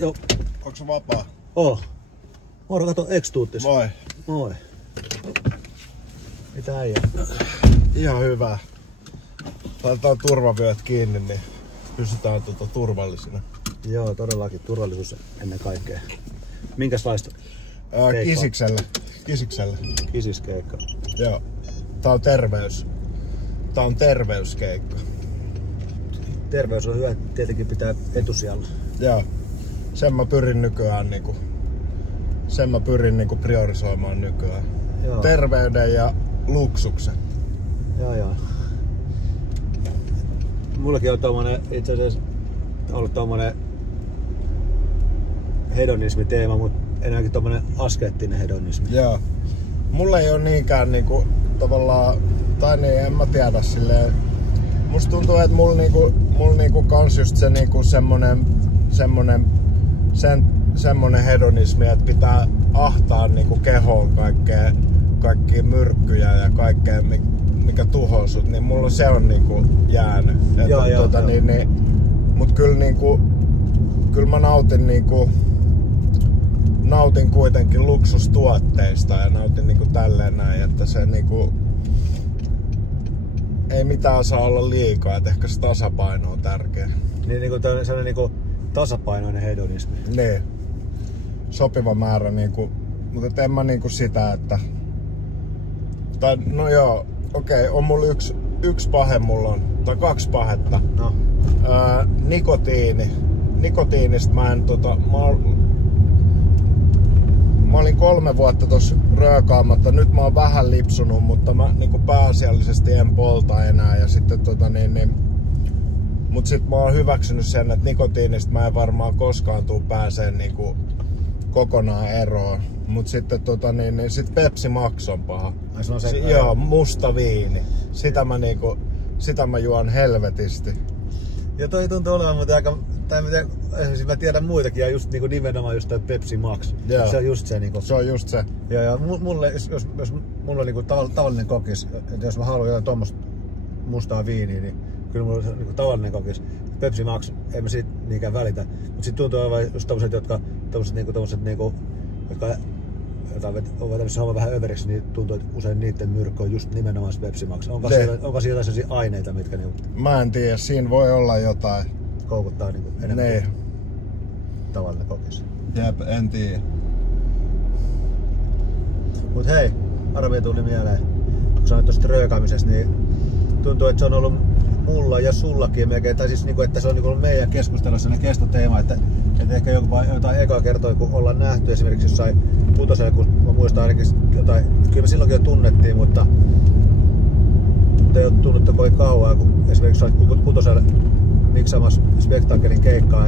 Joo. Onko se vapaa? Oh. Moro, kato X-tuuttis. Moi. Moi. Mitä äijä? Ihan hyvä. Laitetaan turvavyöt kiinni, niin pysytään turvallisina. Joo, todellakin turvallisuus ennen kaikkea. Minkälaista? Kisiksellä. Kisiskeikka. Joo. Tää on terveys. Tää on terveyskeikka. Terveys on hyvä, tietenkin pitää etusijalla. Joo. Sen mä pyrin nykyään priorisoimaan nykyään. Joo. Terveyden ja luksuksen. Joo. Mullakin on tommonen, itse asiassa ollut tommonen hedonismi-teema, mut enääkin tommonen askeettinen hedonismi. Joo. Mulla ei oo niinkään niinku tavallaan, tai niin, en mä tiedä silleen. Musta tuntuu, että mulla kans just se semmonen hedonismi, että pitää ahtaa kehoon kaikkia myrkkyjä ja kaikkea mikä tuhoaa sut, niin mulla se on jäänyt. Joo. Mut kyllä mä nautin kuitenkin luksustuotteista ja nautin tälleen näin, että se ei mitään saa olla liikaa, että ehkä se tasapaino on tärkeä. Niin sellainen tasapainoinen hedonismi. Niin. Sopiva määrä mutta en mä sitä, että tai no joo, okei, on mulla yksi pahe mulla on, tai 2 pahetta. No. Nikotiini. Nikotiinista mä olin 3 vuotta tossa röökaamatta, nyt mä oon vähän lipsunut, mutta mä pääasiallisesti en polta enää ja sitten mut sit mä oon hyväksynyt sen, että nikotiinista mä en varmaan koskaan tuu pääseen kokonaan eroon. Mut sitten sit Pepsi Max on paha. Joo, musta viini. Sitä mä juon helvetisti. Ja toi tuntuu olevan muuten aika, esimerkiksi mä tiedän muitakin, ja just nimenomaan just toi Pepsi Max. Yeah. Se on just se Se on just se. Ja mulle, jos mulla on tavallinen kokis, että jos mä haluan jotain tommoista mustaa viiniä, niin kyllä mulla on tavallinen kokis. Pepsi Max, en mä siitä niinkään välitä. Mut sit tuntuu olevan just tommoset, jotka on vetänyt homma vähän överiksi, niin tuntuu, että usein niitten myrkky on just nimenomaan se Pepsi Max. Onko siellä sellaisia aineita, mitkä Mä en tiedä, siinä voi olla jotain. Koukuttaa enemmän kuin tavallinen kokis. Jep, en tiedä. Mut hei, arvio tuli mieleen. Kun sanoit tosta röökaamisesta, niin tuntuu, että se on ollut mulla ja sullakin melkein, tai siis että se on ollut meidän keskustelussa sellainen kestoteema, että ehkä jotain ekaa kertoi, kun ollaan nähty esimerkiksi jossain Putosella, kun mä muistan ainakin jotain, kyllä me silloinkin jo tunnettiin, mutta ei ole tunnettu kovin kauan, kun esimerkiksi olet Putosella miksaamassa Spektakelin keikkaa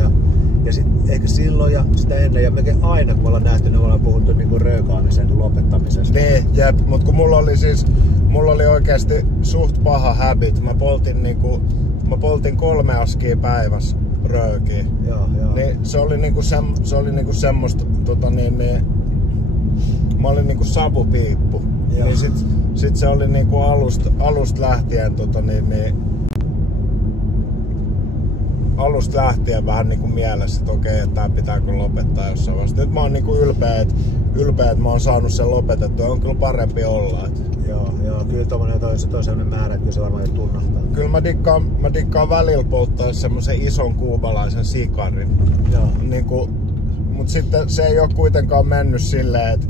ja sit ehkä silloin ja sitä ennen ja melkein aina kun me ollaan nähty, niin me ollaan puhuttu röökaamisen lopettamisesta. Niin, jep, mut kun mulla oli oikeesti suht paha habit. Mä poltin 3 askia päivässä röökiä. Joo. Niin se oli semmoista mä olin savupiippu. Joo. Niin sit se oli alusta lähtien alusta lähtien vähän mielessä, että okei, että tää pitääkö lopettaa jossain vasta. Nyt mä oon ylpeä, että mä oon saanut sen lopetettua. On kyllä parempi olla. Joo, kyllä tommonen toi sellainen määrä, että kyllä se varmaan tunnahtaa. Kyllä mä dikkaan välillä polttaa semmosen ison kuubalaisen sikarin. Joo. Mut sitten se ei oo kuitenkaan mennyt silleen,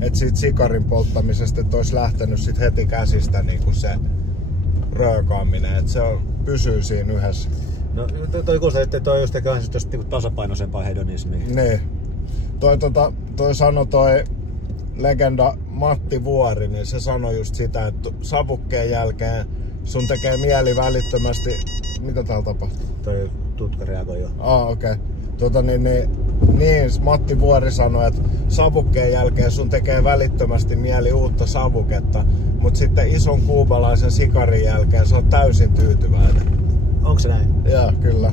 että siitä sikarin polttamisesta et ois lähtenyt sit heti käsistä se röökaaminen. Et se pysyy siinä yhdessä. No toi kuulostaa, että toi on just ehkä tasapainoisempaa hedonismia. Niin. Toi sanoi toi legenda Matti Vuori, niin se sanoi just sitä, että savukkeen jälkeen sun tekee mieli välittömästi. Mitä täällä tapahtuu? Toi tutka reagoi jo. Okei. Niin, Matti Vuori sanoi, että savukkeen jälkeen sun tekee välittömästi mieli uutta savuketta, mutta sitten ison kuubalaisen sikarin jälkeen sä oot täysin tyytyväinen. Onko se näin? Joo, kyllä.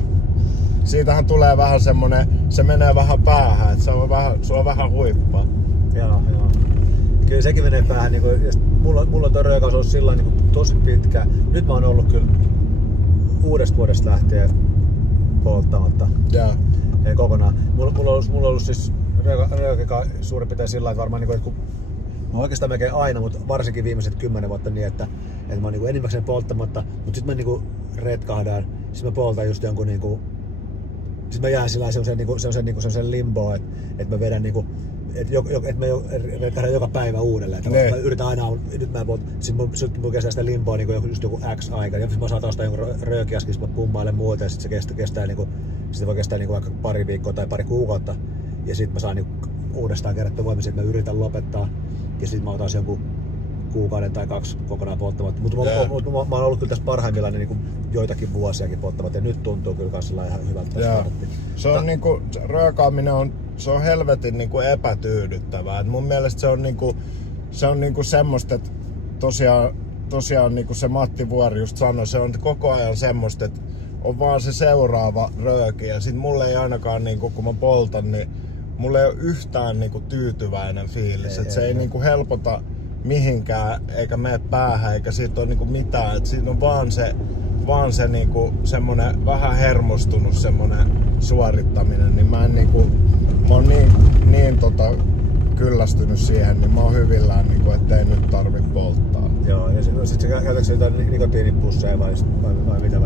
Siitähän tulee vähän semmonen, se menee vähän päähän, että se on vähän huippaa. Joo. Kyllä sekin menee päähän, mulla on toi röökaus ollut sillä tosi pitkään. Nyt mä oon ollut kyllä uudesta vuodesta lähtien polttamatta. Joo. Ei kokonaan. Mulla on ollut siis röökiä suurin piirtein sillä lailla, varmaan niinku, että kun mä oikeastaan melkein aina, mutta varsinkin viimeiset 10 vuotta niin, että mä oon niinku enimmäkseen polttamatta, mutta sit mä niinku retkahdan, sit mä poltan just jonkun niinku, sit mä jään sillä semmosen limboon, että mä vedän niinku, että mä retkahdan joka päivä uudelleen. Mä yritän aina, nyt mä poltan, sit mun kestää sitä limboa niinku just joku X aika, ja sit mä saan ostaa jonkun röökiäskin, sit mä pummailen muuta, ja sit se kestää niinku, se voi kestää niinku vaikka pari viikkoa tai pari kuukautta, ja sit mä saan niinku uudestaan kerättyä voimia, sit mä yritän lopettaa, ja sit mä otan jonkun kuukauden tai 2 kokonaan polttamatta. Mutta mä oon ollut kyllä tässä parhaimmillaan niin joitakin vuosiakin polttamatta, ja nyt tuntuu kyllä kans ihan hyvältä. Se on niinku, röökaaminen on, se on helvetin niinku epätyydyttävää. Et mun mielestä se on niinku semmoista, että tosiaan niinku se Matti Vuori just sanoi, se on koko ajan semmoista, että on vaan se seuraava rööki, ja sit mulle ei ainakaan niinku, kun mä poltan, niin mulle ei ole yhtään niinku tyytyväinen fiilis. Se ei niinku helpota mihinkään, eikä mene päähän, eikä siitä ole niinku mitään. Et siitä on vaan se niinku semmonen vähän hermostunut semmonen suorittaminen, niin mä oon niin kyllästynyt siihen, niin mä oon hyvillään, niinku, ettei nyt tarvi polttaa. Joo, ja sit sä käytätkö jotain nikotiinipusseja vai mitä?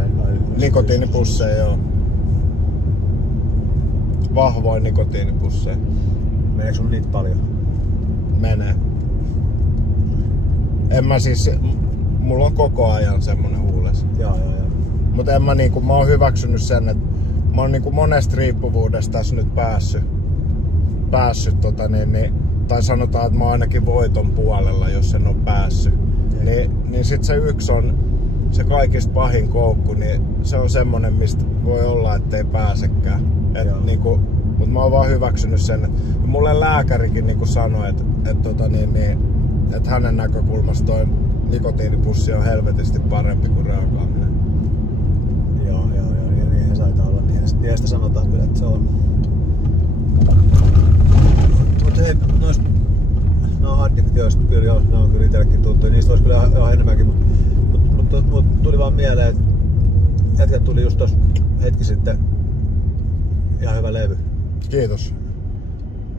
Nikotiinipusseja, joo. Vahvoin nikotiinipusseja. Meneekö sun niitä paljon? Menee. Mulla on koko ajan semmonen huules. Joo. Mut mä oon hyväksynyt sen, että mä oon monesta riippuvuudesta tässä nyt päässyt tai sanotaan, että mä oon ainakin voiton puolella, jos en oo päässyt. Niin sit se yksi on se kaikista pahin koukku, niin se on semmonen, mistä voi olla, ettei pääsekään. Mut mä oon vaan hyväksynyt sen. Mulle lääkärikin sanoi, että hänen näkökulmasta toi nikotiinipussi on helvetisti parempi kuin röökaaminen. Joo, ja niin saitaa olla. Niin sitä sanotaan kyllä, että se on. Mut hei, no addiktioista kyllä joo, ne on kyllä itsellekin tuttu. Niistä olisi kyllä ihan enemmänkin, mut tuli vaan mieleen, että jätkä tuli just tossa hetki sitten ihan hyvä levy. Kiitos.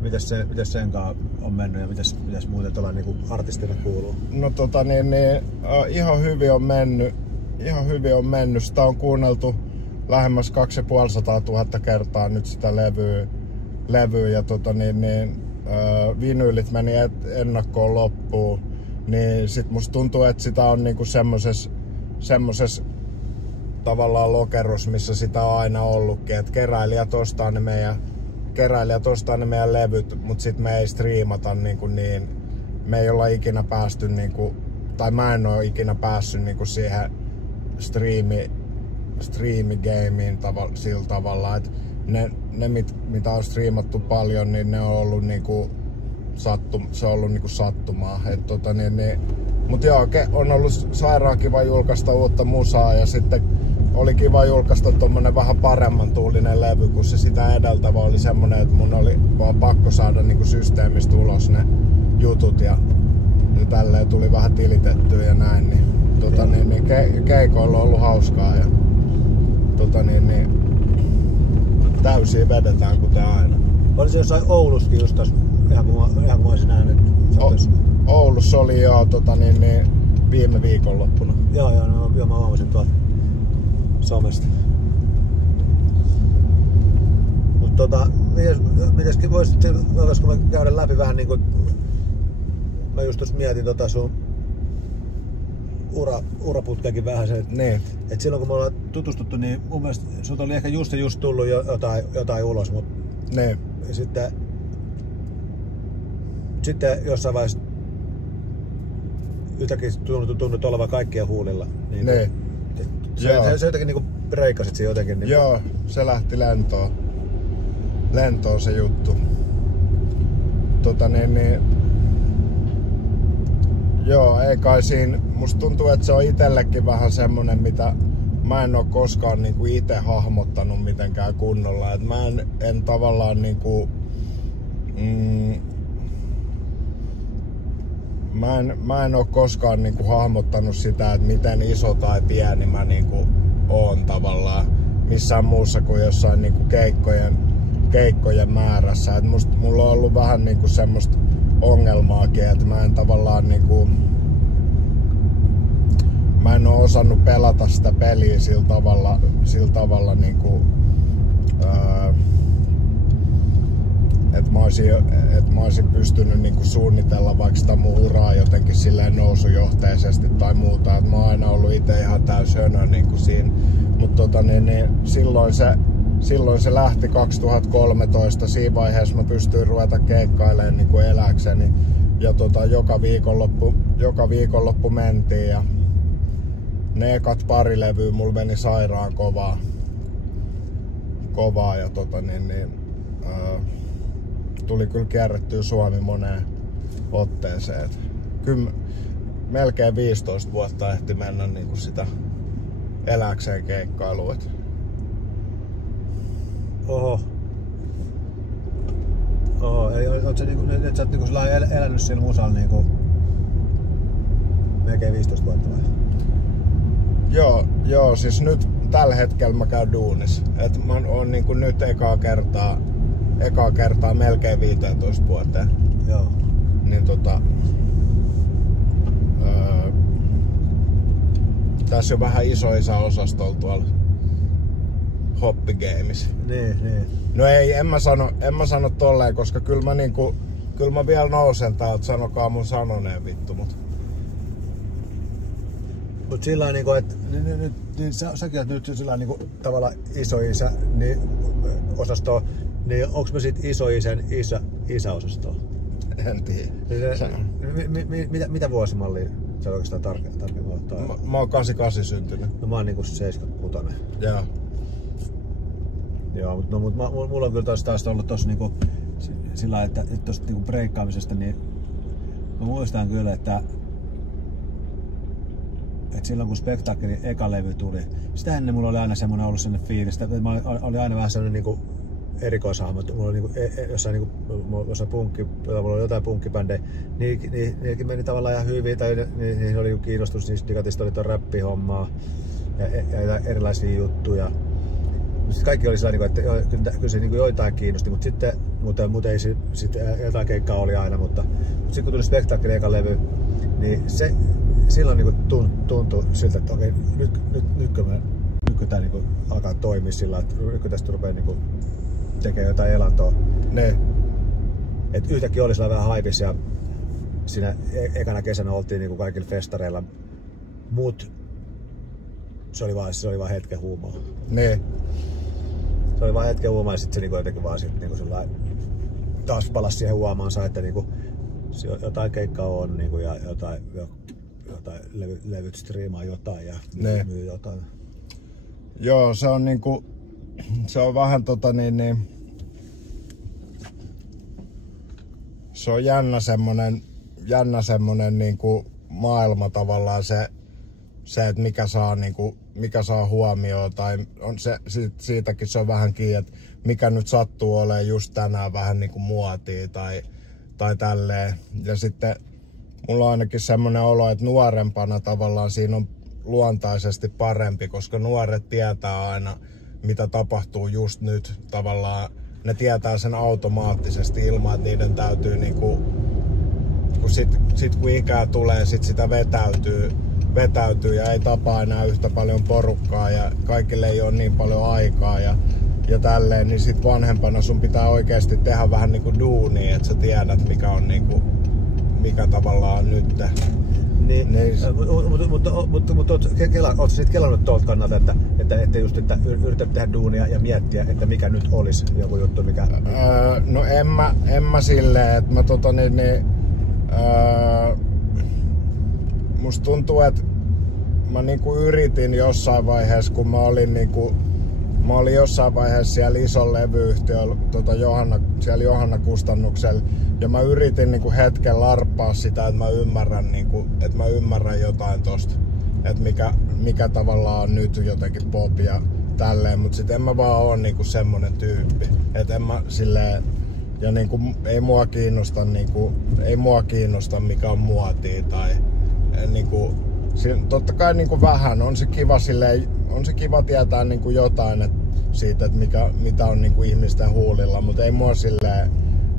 Mites sen kanssa on mennyt ja mitäs muuten tuolla niinku artistina kuuluu? No ihan hyvin on mennyt. Sitä on kuunneltu lähemmäs 250 000 kertaa nyt sitä levyä ja vinyylit meni ennakkoon loppuun. Niin sit musta tuntuu, että sitä on niinku semmoses tavallaan lokerossa, missä sitä on aina ollutkin, että keräilijät ostaa ne meidän levyt, mut sit me ei striimata niin, me ei olla ikinä päästy tai mä en oo ikinä päässyt siihen striimigameen sillä tavalla, että ne mitä on striimattu paljon, niin ne on ollut sattumaa. Mut joo, on ollut sairaan kiva julkaista uutta musaa ja sitten oli kiva julkaista tommonen vähän paremman tuulinen levy, kun se sitä edeltävä oli semmonen, että mun oli vaan pakko saada systeemistä ulos ne jutut ja tälleen tuli vähän tilitettyä ja näin, niin keikoilla on ollut hauskaa ja täysiä vedetään kuten aina. Oli se jossain Oulussakin just tossa, ihan kun mä olisin nähnyt. Oulussa oli jo viime viikonloppuna. Joo, mä huomasin tuolta somesta. Mutta voitaisiko me käydä läpi vähän niinku, mä just tuossa mietin sun uraputkeakin vähän se, että silloin kun me ollaan tutustuttu, niin mun mielestä sulta oli ehkä just tullut jotain ulos, mutta sitten jossain vaiheessa yhtäkkiä tunnut olevan kaikkien huulilla. Se jotenkin niinku breikkasit se jotenkin. Niin joo, se lähti lentoon se juttu. Joo, ei kai siinä. Musta tuntuu, että se on itsellekin vähän semmonen, mitä mä en oo koskaan ite hahmottanut mitenkään kunnolla. Et mä en tavallaan Mä en oo koskaan hahmottanut sitä, että miten iso tai pieni mä oon tavallaan missään muussa kuin jossain keikkojen keikkojen määrässä. Et mulla on ollut vähän niinku semmoista ongelmaakin, että mä en tavallaan niinku, mä en oo osannut pelata sitä peliä sillä tavalla niinku, että mä oisin pystynyt niinku suunnitella vaikka sitä mun uraa jotenkin silleen nousujohteisesti tai muuta. Et mä oon aina ollut ite ihan täys hönö niinku siinä. Mut silloin se lähti 2013. Siinä vaiheessa mä pystyin ruveta keikkailemaan niinku eläkseni. Ja joka viikonloppu mentiin ja ne ekat pari levyä mulla meni sairaan kovaa ja tuli kyllä kierrettyä Suomi moneen otteeseen. Melkein 15 vuotta ehti mennä niinku sitä eläkseen keikkailua. Oho, eli oot sä niinku, nyt sä oot niinku elänyt sillä musalla niinku melkein 15 vuotta vai? Joo, siis nyt tällä hetkellä mä käyn duunis. Et mä oon niinku nyt ekaa kertaa melkein 15 vuoteen. Joo. Niin tässä on vähän isoisä-osastolla tuolla hoppigameissa. Niin. No ei, en mä sano tolleen, koska kyllä mä vielä nousen täältä, sanokaa mun sanoneen vittu, Mut sillä niinku, että säkin oot nyt sillä niinku tavallaan isoisä niin osastoa, niin onks me sit isoisän isäosastoa? En tiedä. Mitä vuosimallia sä oikeastaan tarkemmin ottaa? Mä oon 88 syntynyt. No mä oon niinku 76. Joo. Joo, mutta mulla on kyllä taas ollut tossa niinku sillä että tosta niinku breikkaamisesta, niin mä muistan kyllä, että silloin kun Spektakelin eka levy tuli, sitä ennen mulla oli aina semmoinen ollut sellainen fiilis, että mä olin aina vähän sellainen niinku erikoishahmo, että mulla oli niinku jossain mulla oli jotain punkkibändejä, niilläkin meni tavallaan ihan hyvin, tai niihin oli kiinnostus, niistä digatista oli tuon räppihommaa ja erilaisia juttuja. Sitten kaikki oli sellainen, että kyllä se joitain kiinnosti, mutta ei sitten jotain keikkaa oli aina, mutta sitten kun tuli Spektakelin eka levy, niin se silloin niinku tuntui siltä, että okei, nyt tää niinku alkaa toimia sillä, että nyt tästä rupeaa niinku tekemään jotain elantoa. Et yhtäkkiä oli sillä vähän haipis ja siinä ekana kesänä oltiin niinku kaikilla festareilla, mut se oli vaan hetken huumaa. Ne. Se oli vaan hetken huumaa ja sit se niinku jotenkin vaan sit niinku sillä taas palasi siihen huomaansa, että niinku jotain keikkaa on niinku ja jotain levyt striimaa jotain ja myy jotain. Joo, se on niinku, se on vähän se on jännä semmonen niinku maailma tavallaan se että mikä saa huomioon tai on se siitäkin se on vähän kiinni, että mikä nyt sattuu olemaan just tänään vähän niinku muotia tai tälleen. Ja sitten mulla on ainakin semmoinen olo, että nuorempana tavallaan siinä on luontaisesti parempi, koska nuoret tietää aina, mitä tapahtuu just nyt. Tavallaan ne tietää sen automaattisesti ilman, että niiden täytyy niinku, kun ikää tulee, sitä vetäytyy ja ei tapaa enää yhtä paljon porukkaa ja kaikille ei ole niin paljon aikaa ja tälleen, niin sit vanhempana sun pitää oikeasti tehdä vähän niinku duunia, että sä tiedät mikä on niinku, mikä tavallaan on nyt. Mutta ootko sit kelannut tuolta kannalta, että yrität tehdä duunia ja miettiä, että mikä nyt olisi joku juttu, mikä... No en mä silleen, että mä musta tuntuu, että mä niinku yritin jossain vaiheessa, kun mä olin jossain vaiheessa siellä ison levyyhtiöllä siellä Johanna Kustannuksella ja mä yritin niinku hetken larppaa sitä, että mä ymmärrän jotain tosta, että mikä tavallaan on nyt jotenkin pop ja tälleen, mut sit en mä vaan oo niinku semmonen tyyppi, että en mä silleen ja niinku ei mua kiinnosta mikä on muotia tai niinku totta kai niinku vähän on se kiva silleen, on se kiva tietää niinku jotain, että siitä, että mitä on niinku ihmisten huulilla, mutta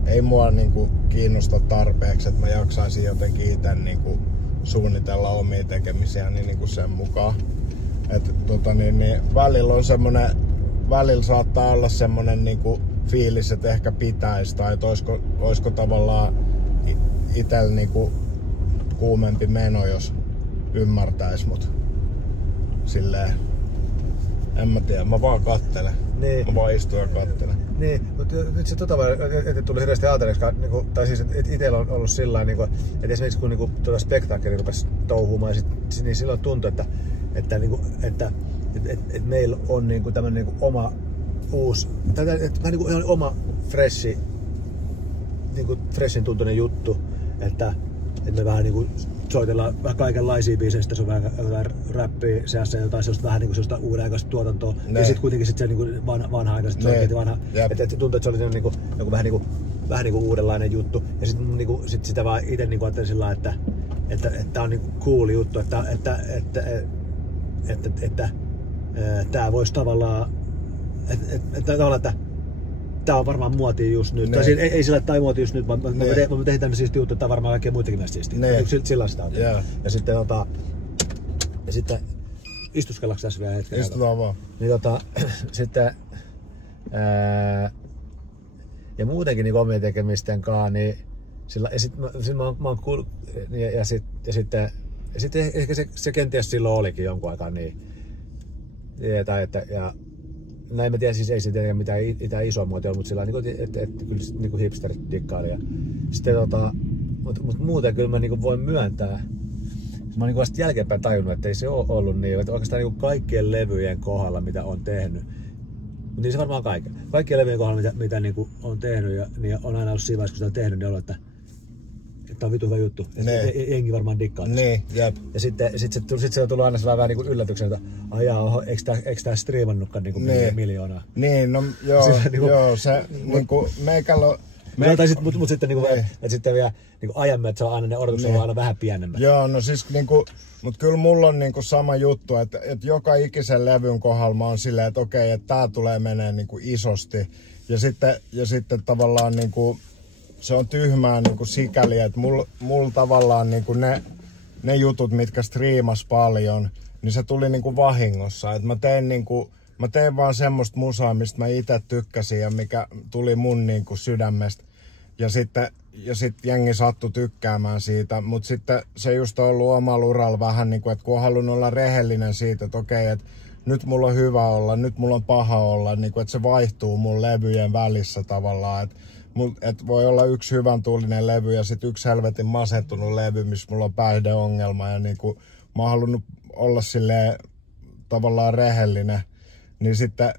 ei mua niinku kiinnosta tarpeeksi, että mä jaksaisin jotenkin itse niinku suunnitella omia tekemisiäni niinku sen mukaan. Et, välillä saattaa olla semmonen niinku fiilis, että ehkä pitäisi, tai että oisko tavallaan itsellä niinku kuumempi meno, jos ymmärtäis, mut silleen, en mä tiedä, mä vaan kattelen. Niin. Mä vaan istun ja kattelen. Niin, mutta nyt se että tuli hirveästi ajatelleeksi, niinku, tai siis että itsellä on ollut sillain, niinku, että esimerkiksi kun niinku, Spektaakeli rupesi touhumaan, niin silloin tuntui, että meillä on niinku tämmönen niinku oma uusi, vähän niinku ihan oma freshin tuntuinen juttu, että me vähän niinku soitellaan vähän kaikenlaisia biisejä, sitten se on vähän räppiä seassa jotain sellaista vähän niinku sellaista uudenaikaista tuotantoa. Ne. Ja sitten kuitenkin se niinku vanha-aikaista, se vanha, että tuntuu, että se oli niinku, joku vähän niinku uudenlainen juttu. Ja sitten niinku, sitä vaan itse niinku ajattelin sillä että tää on niinku cool juttu, että tää voisi tavallaan, että tää on varmaan muotia just nyt. Tai siis, ei sillä, että tää on muotia just nyt, vaan me tehdään tämmöisiä juttuja, että tää on varmaan kaikkea muitakin näistä siistiä. Sillä sitä on. Yeah. Ja sitten istuskellaanko tässä vielä hetken? Istutaan vaan. Niin sitten ja muutenkin niin omien tekemisten kanssa, niin sillä, ja sitten mä oon kuullut, ja sitten ehkä se kenties silloin olikin jonkun aikaa niin. Ja no en mä tiedä, siis ei se tietenkään mitään isoa muotia ollut, mutta sillä että kyllä niinku hipsterit dikkaili. Ja sitten mutta muuten kyllä mä niinku voin myöntää, mä oon niinku vasta jälkeenpäin tajunnut, että ei se ole ollut niin, että oikeastaan niinku kaikkien levyjen kohdalla, mitä on tehnyt, mutta niin se varmaan kaikkien levyjen kohdalla, mitä niinku on tehnyt, niin on aina ollut siinä vaiheessa, kun sitä on tehnyt, niin ollut, että on vitu hyvä juttu. Jengi varmaan dikkaa. Niin, jep. Ja sitten se on tullut aina sellainen vähän niinku yllätyksen, että eikö tää striimannutkaan niinku miljoonaa? Niin, no joo, se niinku meikällä on... Mut sitten niinku, että sitten vielä niinku ajan myötä se on aina, ne odotukset on aina vähän pienemmät. Joo, no siis niinku, mut kyllä mulla on niinku sama juttu, että joka ikisen levyn kohdalla mä oon silleen, että okei, että tää tulee menee niinku isosti. Ja sitten tavallaan niinku se on tyhmää niinku sikäli, että mulla tavallaan niinku ne jutut, mitkä striimas paljon, niin se tuli niinku vahingossa. Et mä tein vaan semmoista musaa, mistä mä itse tykkäsin ja mikä tuli mun niinku sydämestä. Ja sitten jengi sattui tykkäämään siitä, mutta sitten se just on ollut omalla uralla vähän niinku, että kun on halunnut olla rehellinen siitä, että okei, että nyt mulla on hyvä olla, nyt mulla on paha olla, niinku, että se vaihtuu mun levyjen välissä tavallaan. Et voi olla yksi hyvän tuulinen levy ja sitten yksi helvetin masentunut levy, missä mulla on päihdeongelma ja niinku, mä oon halunnut olla silleen tavallaan rehellinen, niin sitten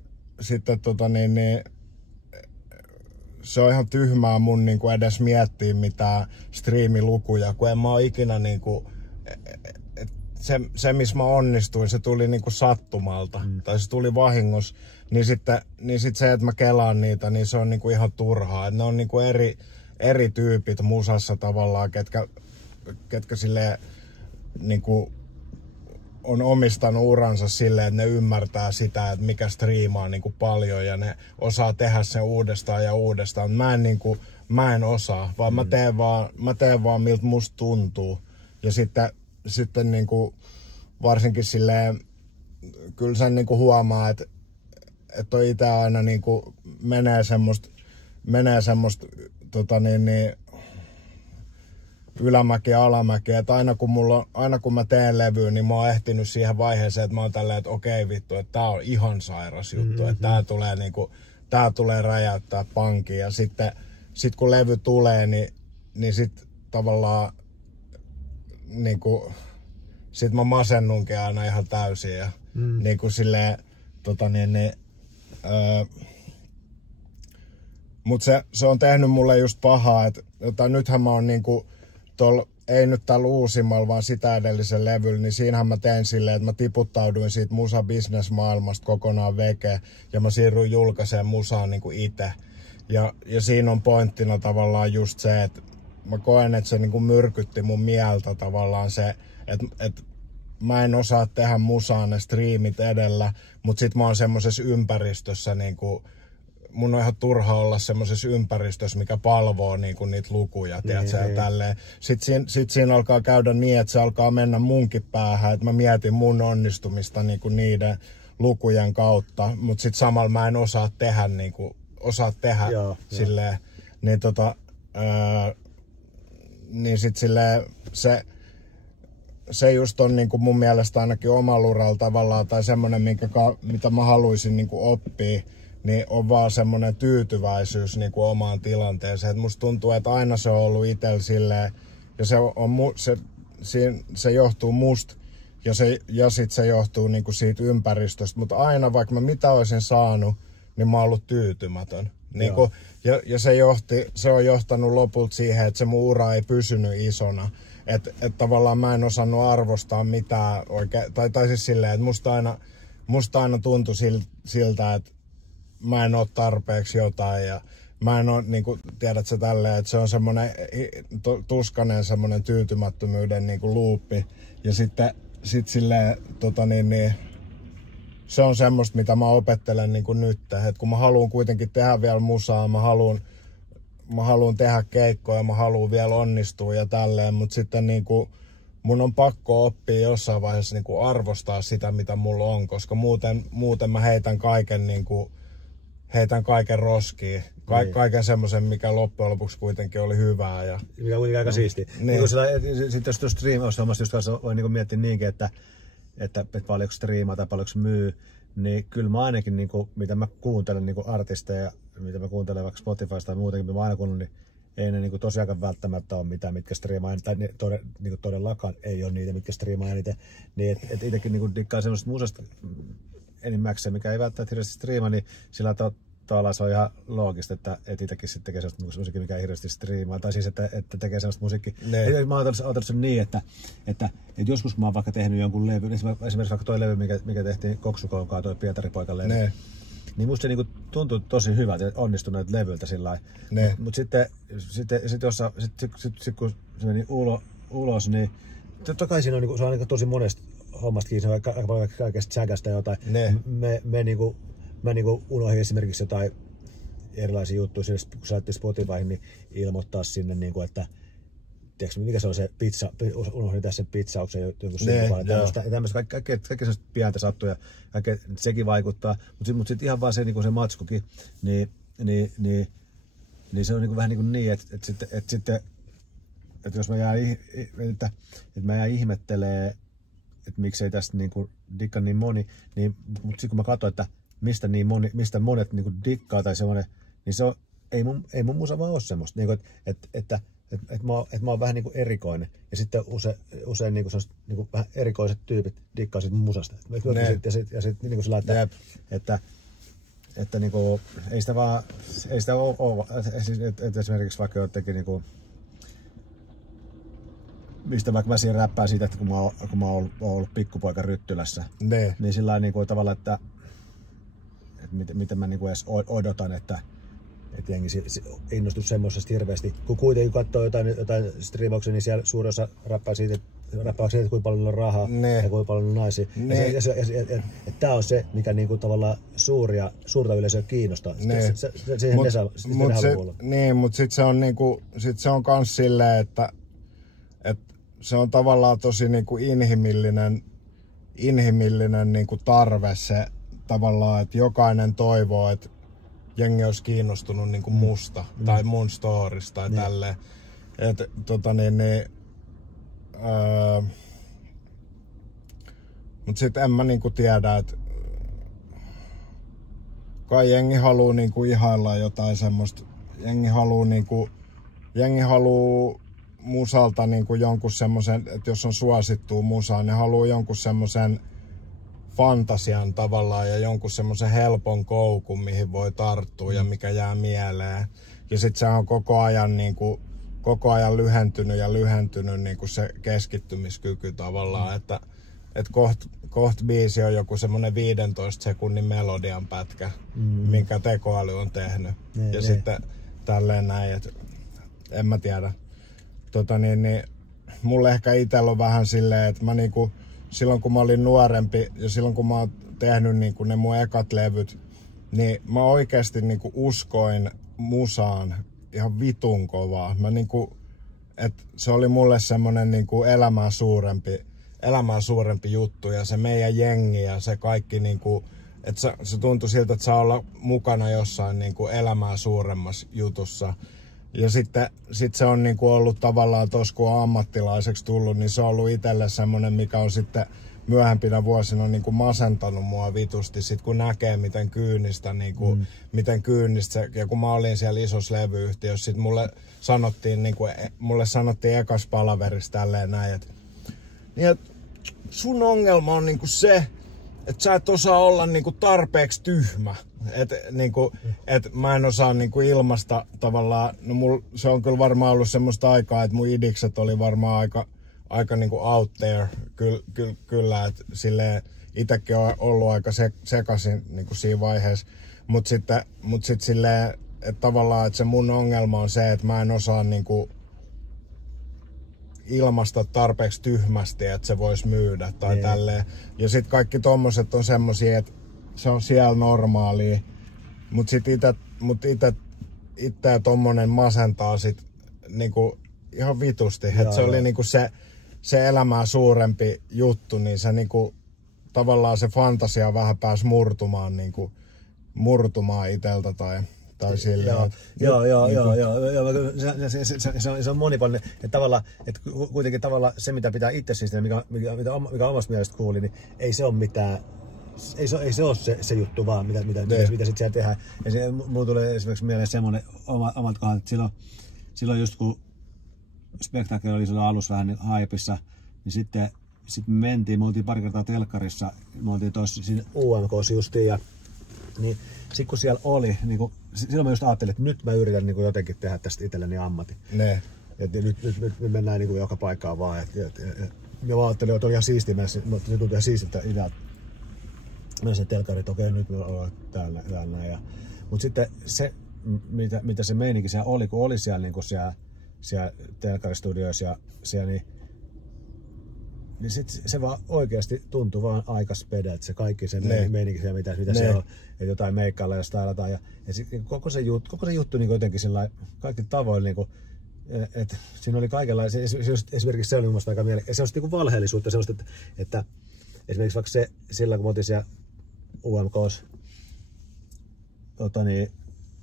se on ihan tyhmää mun niinku edes miettiä mitään striimilukuja, kun en mä oo ikinä niinku, se missä mä onnistuin, se tuli niinku sattumalta tai se tuli vahingossa, niin sitten se, että mä kelaan niitä, niin se on niinku ihan turhaa. Et ne on niinku eri tyypit musassa tavallaan, ketkä silleen niinku on omistanut uransa silleen, että ne ymmärtää sitä, että mikä striimaa niinku paljon ja ne osaa tehdä sen uudestaan ja uudestaan. Mä en osaa, vaan mä teen vaan miltä musta tuntuu. Ja sitten niinku varsinkin silleen, kyllä sen niinku huomaa, että on itse aina niinku menee semmoista ylämäki ja alamäki, että aina kun mä teen levyä, niin mä oon ehtinyt siihen vaiheeseen, että mä oon tälleen, että okei vittu, että tää on ihan sairas juttu, että tää tulee räjäyttää pankin ja sitten kun levy tulee, niin sit tavallaan niinku sit mä masennunkin aina ihan täysin ja niinku silleen mut se on tehnyt mulle just pahaa, että nythän mä oon niinku ei nyt tällä uusimmalla, vaan sitä edellisen levyllä, niin siinähän mä tein silleen, että mä tiputtauduin siitä musa-business-maailmasta kokonaan veke ja mä siirryin julkaiseen musaan niinku itse. Ja siinä on pointtina tavallaan just se, että mä koen, että se niinku myrkytti mun mieltä tavallaan se, että mä en osaa tehdä musaa ne striimit edellä, mutta sit mä oon semmosessa ympäristössä niinku, mun on ihan turha olla semmosessa ympäristössä, mikä palvoo niinku niitä lukuja, tiedätkö, ja tälleen. Sit siinä alkaa käydä niin, että se alkaa mennä munkin päähän, että mä mietin mun onnistumista niinku niiden lukujen kautta, mutta sit samalla mä en osaa tehdä niinku, silleen, niin niin sit silleen se just on niinku mun mielestä ainakin omalla uralla tavallaan, tai semmonen, mitä mä haluaisin niinku oppia, niin on vaan semmonen tyytyväisyys niinku omaan tilanteeseen. Et musta tuntuu, että aina se on ollut itsellä silleen, ja se johtuu musta, ja sit se johtuu niinku siitä ympäristöstä, mutta aina vaikka mä mitä olisin saanut, niin mä oon ollut tyytymätön. Niinku, ja se on johtanut lopulta siihen, että se mun ura ei pysynyt isona. Että tavallaan mä en osannut arvostaa mitään oikein, tai siis silleen, että musta aina tuntui siltä, että mä en oo tarpeeksi jotain ja mä en oo, niinku, tiedätkö tälleen, että se on semmonen tuskanen semmonen tyytymättömyyden niinku luuppi. Ja sitten silleen, se on semmoista, mitä mä opettelen niinku nyt, että kun mä haluan kuitenkin tehdä vielä musaa, mä haluan tehdä keikkoja, mä haluan vielä onnistua ja tälleen, mutta sitten niinku mun on pakko oppia jossain vaiheessa niinku arvostaa sitä, mitä mulla on, koska muuten mä heitän kaiken roskiin. Kaiken semmoisen, mikä loppujen lopuksi kuitenkin oli hyvää. Ja mikä kuitenkin aika siistiä. Niin. Sitten jos striimaushommassa just voi niinku miettiä niinkin, että paljonko striimaa tai paljonko myy, niin kyllä mä ainakin, niinku, mitä mä kuuntelen niinku artisteja, mitä mä kuuntelen vaikka Spotifysta tai muutenkin, mitä mä aina kuunnellut, niin ei ne niinku tosiaankaan välttämättä ole mitään, mitkä striimaa, tai niinku todellakaan ei ole niitä, mitkä striimaa eniten. Niin et itsekin niinku dikkaa semmoista musasta enimmäkseen, mikä ei välttämättä hirveästi striimaa, niin sillä tavallaan se on ihan loogista, että itsekin sitten tekee sellaista musiikkia, mikä ei hirveästi striimaa, tai siis että tekee sellaista musiikkia. Mä oon ajatellut sen niin, että joskus mä oon vaikka tehnyt jonkun levy, esimerkiksi vaikka toi levy, mikä tehtiin Koksukoon kanssa, toi Pietari-poikan levy, niin musta se niinku tuntuu tosi hyvältä ja onnistuneet levyltä sillä lailla. Mut sitten kun se meni ulos, niin totta kai siinä on, se on tosi monesta hommasta kiinni, se on aika paljon kaikesta säkästä jotain. Mä niinku unohdin esimerkiksi jotain erilaisia juttuja, kun sä laittoi Spotifyhin, niin ilmoittaa sinne, niinku, että tiedätkö, mikä se on se pizza, unohdin tässä sen pizzauksen jonkun syynkuvan, tämmöistä kaikkea sellaista pientä sattuja, sekin vaikuttaa, mutta sit ihan vaan se, niinku se matskukin, niin se on niinku vähän niin, että jos mä jään ihmettelee, että miksei tästä niinku dikka niin moni, niin mutta sitten kun mä katson, että mistä monet niinku dikkaa tai semmoinen, niin se on, ei mun musa vaan ole semmoista, niinku, että mä oon vähän niinku erikoinen ja sitten usein niinku vähän erikoiset tyypit dikkaa sit mun musasta. Ja sit niinku sillä, että niinku ei sitä oo, että esimerkiksi vaikka jotenkin niinku, mistä vaikka mä siihen räppään siitä, että kun mä oon ollut pikkupoika Ryttylässä, niin sillä lailla niinku tavalla, että miten mä niinku edes odotan, että jengi innostuu semmoisesta hirveästi. Kun kuitenkin katsoo jotain striimauksia, niin siellä suurin osa rappaa siitä, että kuinka paljon on rahaa ja kuinka paljon on naisia. Tämä on se, mikä niinku tavallaan suurta yleisöä kiinnostaa. Mutta sitten se on niinku, se on kans silleen, että se on tavallaan tosi niinku inhimillinen niinku tarve se tavallaan, että jokainen toivoo, että jengi olisi kiinnostunut niinku musta tai mun storista tai tälleen. Mut sit en mä niinku tiedä, että kai jengi haluu niinku ihailla jotain semmoista. Jengi haluu musalta niinku jonkun semmosen, että jos on suosittua musaa, ne haluu jonkun semmosen fantasian tavallaan ja jonkun semmoisen helpon koukun, mihin voi tarttua ja mikä jää mieleen. Ja sit se on koko ajan lyhentynyt niinku se keskittymiskyky tavallaan, että koht biisi on joku semmoinen 15 sekunnin melodian pätkä, minkä tekoäly on tehnyt. Sitten tälleen näin, että en mä tiedä. Mulle ehkä itsellä on vähän silleen, että mä niinku silloin kun mä olin nuorempi ja silloin kun mä oon tehnyt niinku ne mun ekat levyt, niin mä oikeesti niinku uskoin musaan ihan vitun kovaa. Mä niinku, et se oli mulle semmonen niinku elämää suurempi juttu ja se meidän jengi ja se kaikki niinku, että se tuntui siltä, että saa olla mukana jossain niinku elämää suuremmassa jutussa. Ja sitten se on niinku ollut tavallaan tos, kun on ammattilaiseksi tullut, niin se on ollut itselle semmonen, mikä on sitten myöhempinä vuosina niinku masentanut mua vitusti. Sit kun näkee, miten kyynistä, niinku, miten kyynistä ja kun mä olin siellä isossa levyyhtiössä, sit mulle sanottiin ekas palaverissa tälleen näin, että sun ongelma on niinku se, että sä et osaa olla niinku tarpeeksi tyhmä. Et mä en osaa niinku ilmasta tavallaan, no se on kyllä varmaan ollut semmoista aikaa, että mun idikset oli varmaan aika niinku out there, kyllä, että silleen itekin on ollut aika sekaisin niinku siinä vaiheessa, mut sit silleen, että tavallaan, että se mun ongelma on se, että mä en osaa niinku ilmasta tarpeeksi tyhmästi, että se voisi myydä tai tälleen. Ja sit kaikki tommoset on semmosia, että se on siellä normaalia, mut sit itse tommonen masentaa sit niinku ihan vitusti. Että se oli niinku se elämää suurempi juttu, niin se niinku tavallaan se fantasia vähän pääsi murtumaan iteltä tai silleen. Joo. Se on monipuolinen. Että tavallaan, että kuitenkin tavallaan se, mitä pitää itse siis, mikä omasta mielestä kuuli, niin ei se ole mitään. Ei se ole se juttu vaan, mitä sit siellä tehdään. Ja mulla tulee esimerkiksi mieleen semmoinen omat kohdat, että silloin just kun Spektakel oli silloin alussa vähän haipissa, niin sitten me oltiin pari kertaa telkkarissa, me oltiin tuossa siinä UMK:ssa justiin, ja niin sit kun siellä oli, niin kun, silloin mä just ajattelin, että nyt mä yritän niin kun jotenkin tehdä tästä itselleni ammatin. Ne. Et nyt mennään niin kun joka paikkaan vaan. Ja mä ajattelin, että oli ihan siistiä, se tuntui ihan siistiltä idealta. Mä sen telkkarin, että okei, nyt me ollaan täällä näin. Mutta sitten se, mitä se meininki siellä oli, kun oli siellä, niin siellä telkkaristudioissa ja siellä, niin sit se vaan oikeasti tuntui vaan aika spedeltä, se kaikki se meininki siellä, mitä siellä on, että jotain meikkailla ja stylataan. Ja koko se juttu niin jotenkin sillä kaikki tavoin, niin että siinä oli kaikenlaisia, esimerkiksi se oli mun mielestä aika mielenkiintoista, se on niin kuin valheellisuutta, sellaista, että esimerkiksi vaikka se, sillä kun me oltiin siellä UMK:ssa, niin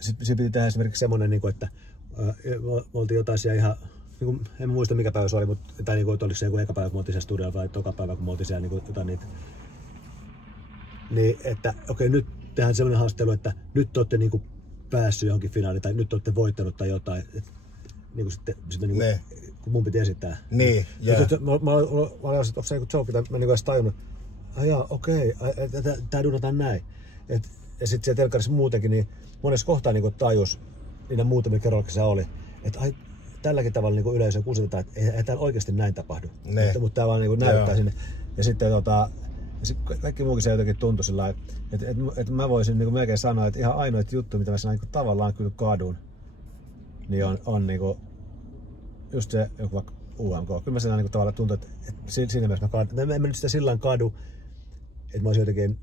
siinä piti tehdä esimerkiksi semmoinen, että me oltiin jotain siellä ihan, en muista mikä päivä se oli, mutta tai että oliko se joku eka päivä, kun me oltiin siellä studiolla vai toka päivä, kun me oltiin siellä jotain niitä. Niin, että okei, nyt tehdään semmoinen haastattelu, että nyt te olette päässyt johonkin finaaliin tai nyt olette voittanut tai jotain. Sitten kun mun piti esittää. Niin, mä olin, että onko se joku joke, mitä mä edes tajunnut. Okei, tää duunataan näin. Ja sit siellä telkkarissa muutenkin, niin monessa kohtaa tajus, niinä muutamia kerralla se oli, että tälläkin tavalla yleisöä kusetetaan, että ei täällä oikeasti näin tapahdu. Mutta tää vaan näyttää sinne. Ja sitten kaikki muukin se jotenkin tuntui sillä että mä voisin melkein sanoa, että ihan ainoa juttu, mitä mä sanon tavallaan kyllä kadun, niin on just se joku vaikka UMK. Kyllä mä sen tavallaan tuntuu, että siinä mielessä mä kadun. En nyt sitä sillä kadu, että mä olisin jotenkin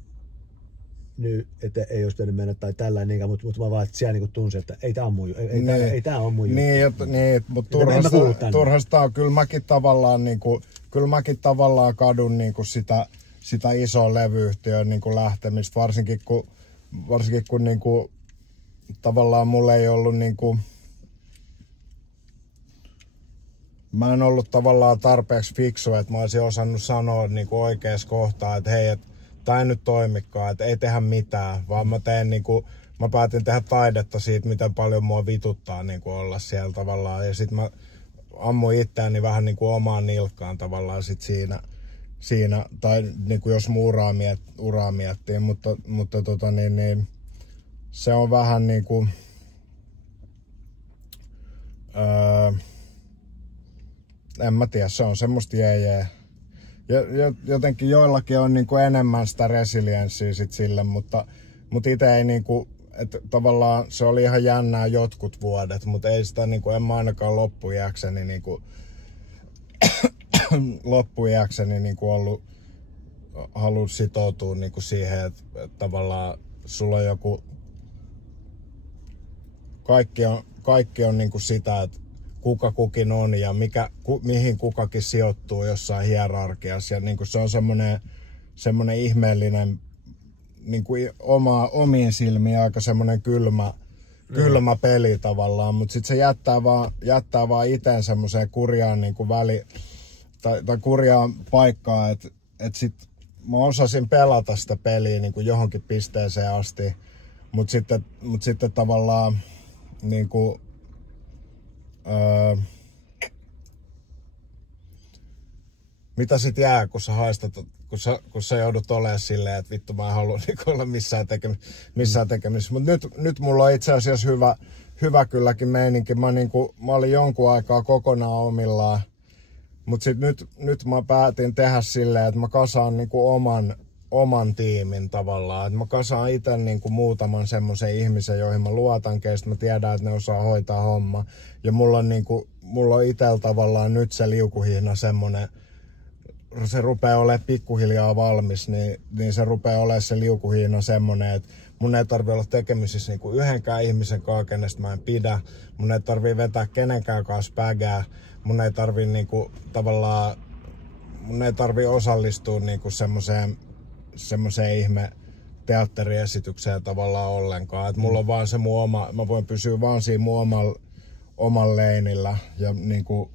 nyt, että ei olisi pitänyt mennä tai tällä niinkään, mutta mä vaan, että siellä tunsin, että ei tää on mun juttu. Ei tää on mun juttu. Niin, mutta turhasta on. Kyllä mäkin tavallaan kadun sitä isoa levyyhtiön lähtemistä, varsinkin kun tavallaan mulla ei ollut mä en ollut tavallaan tarpeeksi fiksu, että mä olisin osannut sanoa oikeassa kohtaa, että hei, tää ei nyt toimikaan, että ei tehdä mitään, vaan mä päätin tehdä taidetta siitä, miten paljon mua vituttaa olla siellä tavallaan, ja sit mä ammuin itseäni vähän omaan nilkkaan tavallaan sit siinä tai jos mun uraa miettii, mutta se on vähän en mä tiedä, se on semmoista jee. Jotenkin joillakin on enemmän sitä resilienssiä sit sille, mutta ite ei että tavallaan se oli ihan jännää jotkut vuodet, mutta ei sitä en mä ainakaan loppuiäkseni ollut halua sitoutua niinku siihen, että tavallaan sulla on joku... Kaikki on niinku sitä, että kuka kukin on ja mihin kukakin sijoittuu jossain hierarkiassa. Ja niinku se on semmoinen ihmeellinen, niinku omiin silmiin aika semmoinen kylmä peli tavallaan. Mutta sitten se jättää vaan iten semmoiseen kurjaan niinku tai kurjaan paikkaan, että sit mä osasin pelata sitä peliä niinku johonkin pisteeseen asti. Mut sitten tavallaan niinku mitä sit jää, kun sä haistat, kun sä joudut olemaan silleen, että vittu mä en halua niinku olla missään tekemisissä. Mut nyt mulla on itse asiassa hyvä kylläkin meininki. Mä olin jonkun aikaa kokonaan omillaan. Mut sit nyt mä päätin tehdä silleen, että mä kasaan niinku oman tiimin tavallaan. Et mä kasaan itse niinku muutaman semmoisen ihmisen, joihin mä luotan, keistä mä tiedän, että ne osaa hoitaa homma. Ja mulla on itsellä tavallaan nyt se liukuhihna semmonen, se rupeaa olemaan pikkuhiljaa valmis, niin se rupeaa olemaan se liukuhihna semmonen, että mun ei tarvitse olla tekemisissä niinku yhdenkään ihmisen kanssa, kenestä mä en pidä. Mun ei tarvitse vetää kenenkään kanssa pägää. Mun ei tarvitse niinku tavallaan, osallistua niinku semmoiseen ihme teatteriesitykseen tavallaan ollenkaan. Et mulla on vaan se mun oma, mä voin pysyä vaan siinä mun oman leinillä ja niinku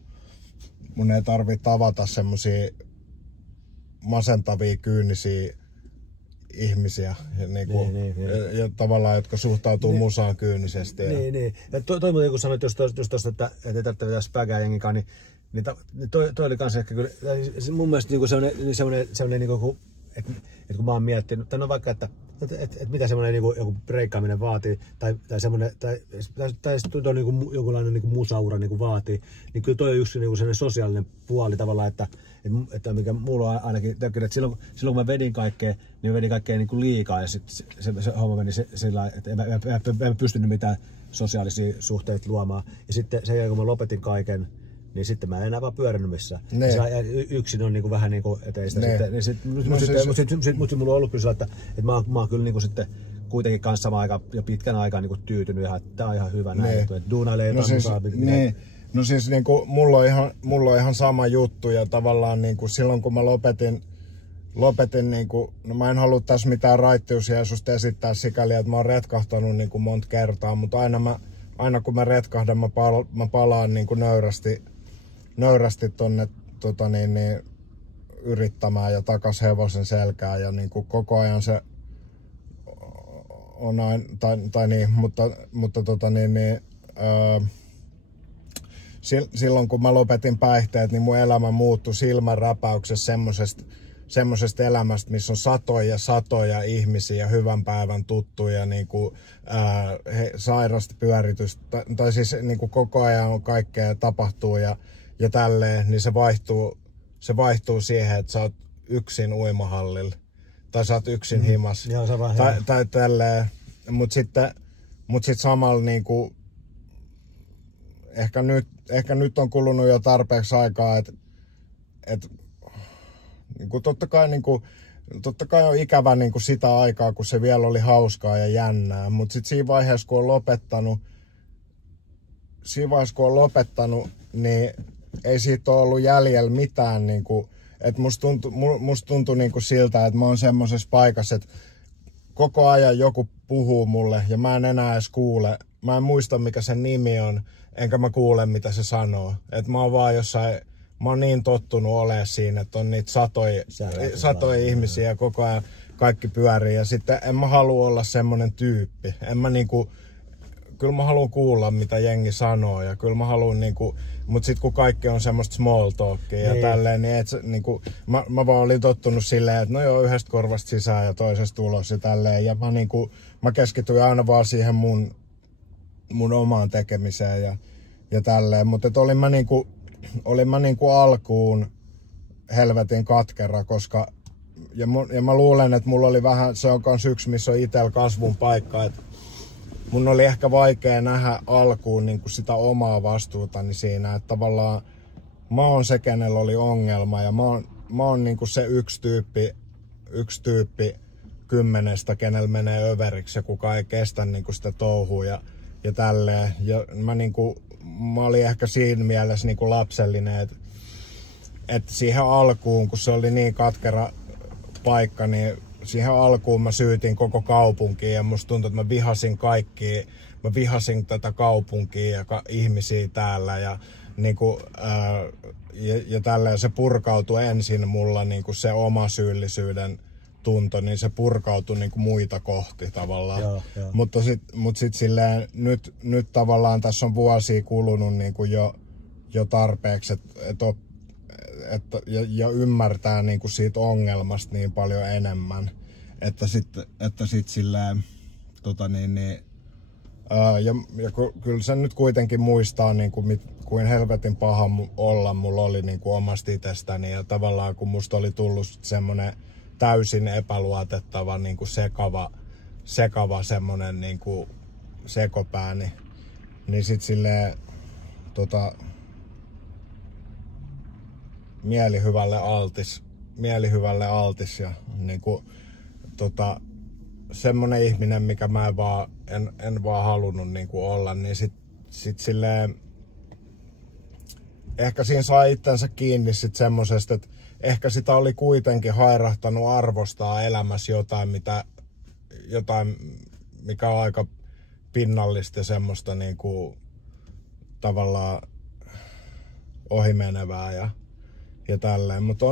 mun ei tarvitse tavata semmosia masentavia, kyynisiä ihmisiä niinku, ja tavallaan, jotka suhtautuu musaan kyynisesti. Niin. Ja toi muuten kun sanoit just tosta, että ei tarvitse vetää spägää jengikaan, niin toi oli kans ehkä kyllä, mun mielestä niinku semmonen niinku, että kun mä oon miettinyt, tai no vaikka, että mitä semmoinen niinku, joku breikkaaminen vaatii, tai semmoinen, tai tuo niinku, jonkunlainen niinku musaura niinku vaatii, niin kyllä toi on yksi niinku semmoinen sosiaalinen puoli tavallaan, että mikä mulla on ainakin, että silloin kun mä vedin kaikkea, niin mä vedin kaikkea niinku liikaa, ja sitten se homma meni sillä lailla, että en pystynyt mitään sosiaalisia suhteita luomaan, ja sitten sen jälkeen kun mä lopetin kaiken, niin sitten mä en enää vaan pyörinyt missään. Yksin on niinku vähän niinku eteistä sitten. Mutta mulla on ollut kyllä että mä oon kyllä niinku sitten kuitenkin kanssa samaan aikaan ja pitkän aikaa niinku tyytynyt ja että tää on ihan hyvä näin. Että duunailee No siis niinku mulla on ihan sama juttu ja tavallaan niinku silloin kun mä lopetin niinku, no mä en halua tässä mitään raittiusjeesusta esittää sikäli, että mä oon retkahtanut niinku monta kertaa, mutta aina kun mä retkahdan, mä palaan niinku nöyrästi tonne yrittämään ja takas hevosen selkään ja niinku koko ajan se on aina, silloin kun mä lopetin päihteet, niin mun elämä muuttui silmänräpäyksessä semmosesta elämästä, missä on satoja ihmisiä, hyvän päivän tuttuja, niinku, sairasta pyöritystä, tai siis niinku koko ajan on kaikkea tapahtuu ja tälleen, niin se vaihtuu siihen, että sä oot yksin uimahallilla, tai sä oot yksin himas, tai tälleen, mut sitten samalla niinku, ehkä nyt on kulunut jo tarpeeksi aikaa, että niinku totta kai on ikävä niinku sitä aikaa, kun se vielä oli hauskaa ja jännää, mutta sitten siinä vaiheessa, kun on lopettanut, niin ei siitä ole ollut jäljellä mitään. Niinku, että musta tuntui niinku siltä, että mä oon semmosessa paikassa, että koko ajan joku puhuu mulle ja mä en enää edes kuule. Mä en muista, mikä sen nimi on, enkä mä kuule, mitä se sanoo. Että mä oon vaan jossain... Mä oon niin tottunut olemaan siinä, että on niitä satoja ihmisiä ja koko ajan kaikki pyörii. Ja sitten en mä halua olla semmonen tyyppi. Kyllä mä haluan kuulla, mitä jengi sanoo. Ja kyllä mä haluan mut sit kun kaikki on semmoista small talkia ja tälleen, niin mä vaan olin tottunut silleen, että no joo, yhdestä korvasta sisään ja toisesta ulos ja tälleen. Ja mä keskityin aina vaan siihen mun omaan tekemiseen ja tälleen. Mutta olin mä alkuun helvetin katkera, koska ja mä luulen, että mulla oli vähän, se on kans yksi, missä on itsellä kasvun paikka, että mun oli ehkä vaikea nähdä alkuun sitä omaa vastuutani siinä, että tavallaan mä oon se, kenellä oli ongelma ja mä oon se yksi tyyppi, yksi tyyppi 10, kenellä menee överiksi ja kuka ei kestä niinku sitä touhua ja tälleen. Ja mä olin ehkä siinä mielessä niinku lapsellinen, että siihen alkuun, kun se oli niin katkera paikka, niin siihen alkuun mä syytin koko kaupunkia ja musta tuntui, että mä vihasin kaikkia. Mä vihasin tätä kaupunkia ja ihmisiä täällä ja niinku, ja tälleen se purkautui ensin mulla niinku se oma syyllisyyden tunto, niin se purkautui niinku muita kohti tavallaan. Joo. Mutta sit silleen nyt tavallaan tässä on vuosia kulunut niinku jo tarpeeksi, ja ymmärtää niinku siitä ongelmasta niin paljon enemmän, että sit silleen ja kyllä sen nyt kuitenkin muistaa niinku kuin helvetin paha olla mulla oli niinku omasta itsestäni ja tavallaan kun musta oli tullut semmonen täysin epäluotettava niinku sekava semmonen niinku sekopää, niin sit silleen mielihyvälle altis ja niinku semmonen ihminen, mikä mä en vaan halunnut niinku olla, niin sit silleen ehkä siinä sai itsensä kiinni sit semmosesta, että ehkä sitä oli kuitenkin hairahtanut arvostaa elämässä jotain mikä on aika pinnallista ja semmoista niinku tavallaan ohimenevää ja tälleen, mutta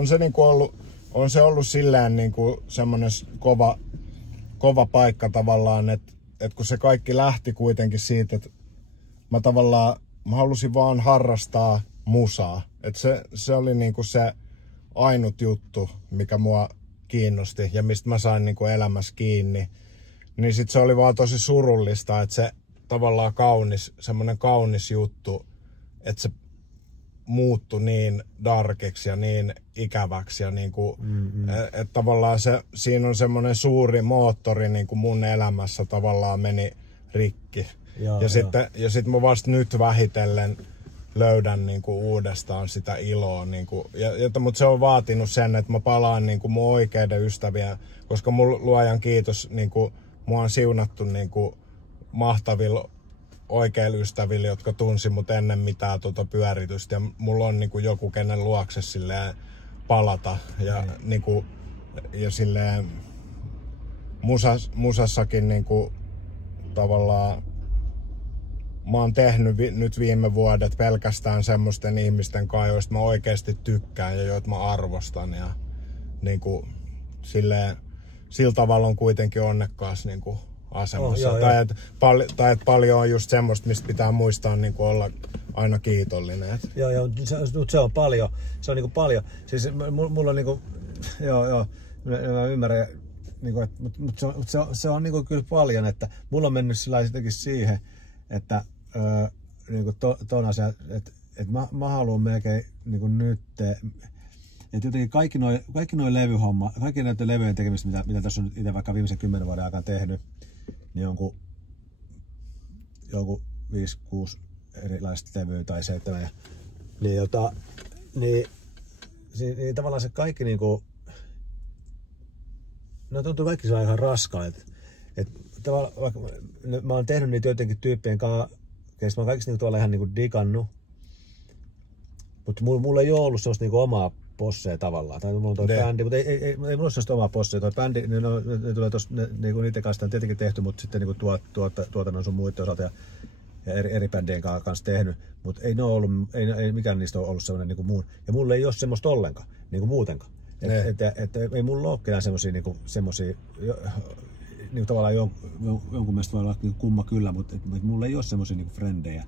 on se ollut silleen niinku semmonen kova paikka tavallaan, että kun se kaikki lähti kuitenkin siitä, että mä halusin vaan harrastaa musaa. Että se oli niinku se ainut juttu, mikä mua kiinnosti ja mistä mä sain niinku elämässä kiinni. Niin sit se oli vaan tosi surullista, että se tavallaan semmonen kaunis juttu, että se muuttui niin darkeksi ja niin ikäväksi ja niinku, että tavallaan siinä on semmoinen suuri moottori niinku mun elämässä tavallaan meni rikki. Ja sitten mä vasta nyt vähitellen löydän niinku uudestaan sitä iloa niinku, mutta se on vaatinut sen, että mä palaan niinku mun oikeiden ystäviä, koska mun luojan kiitos niinku mua on siunattu niinku mahtavilla oikeilla ystävillä, jotka tunsi mut ennen mitään pyöritystä ja mulla on niinku joku kenen luokse silleen palata ja niinku ja silleen musassakin niinku tavallaan mä oon tehnyt nyt viime vuodet pelkästään semmoisten ihmisten kanssa, joista mä oikeesti tykkään ja joita mä arvostan ja niinku silleen sillä tavalla on kuitenkin onnekkaas niinku asemassa. Tai että paljon on just semmoista, mistä pitää muistaa niin kuin olla aina kiitollinen. Joo, se on paljon. Se on niin kuin paljon. Siis mulla on niin kuin, mä ymmärrän, niin kuin, mutta se on niin kuin kyllä paljon, että mulla on mennyt sillä lailla siihen, että niin kuin ton asian, että mä haluan melkein niin kuin nyt, että jotenkin kaikki noi levyhomma, kaikki näiden levyjen tekemistä, mitä tässä on itse vaikka viimeisen 10 vuoden aikana tehnyt, niin jonkun 5-6 erilaista levyä tai 7. Niin tavallaan se kaikki niinku, no tuntuu kaikki se ihan raskailta. Vaikka mä oon tehnyt niitä jotenkin tyyppien kanssa, keistä mä oon kaikista niinku tavallaan ihan niinku digannut, mutta mulla ei ole ollut sellaista niinku omaa posseja tavallaan. Tai mulla on toi bändi, mutta ei mulla ole sellaista omaa posseja. Toi bändi, ne tulee tossa, niinku niiden kanssa on tietenkin tehty, mutta sitten niinku tuotannon sun muiden osalta ja eri bändien kanssa tehnyt. Mutta ei ne ole ollut, ei mikään niistä ole ollut sellainen niinku muun. Ja mulla ei ole semmoista ollenkaan, niinku muutenkaan. Että ei mulla ole ketään semmosia niinku tavallaan jonkun mielestä voi olla kumma kyllä, mutta mulla ei ole semmosia niinku frendejä,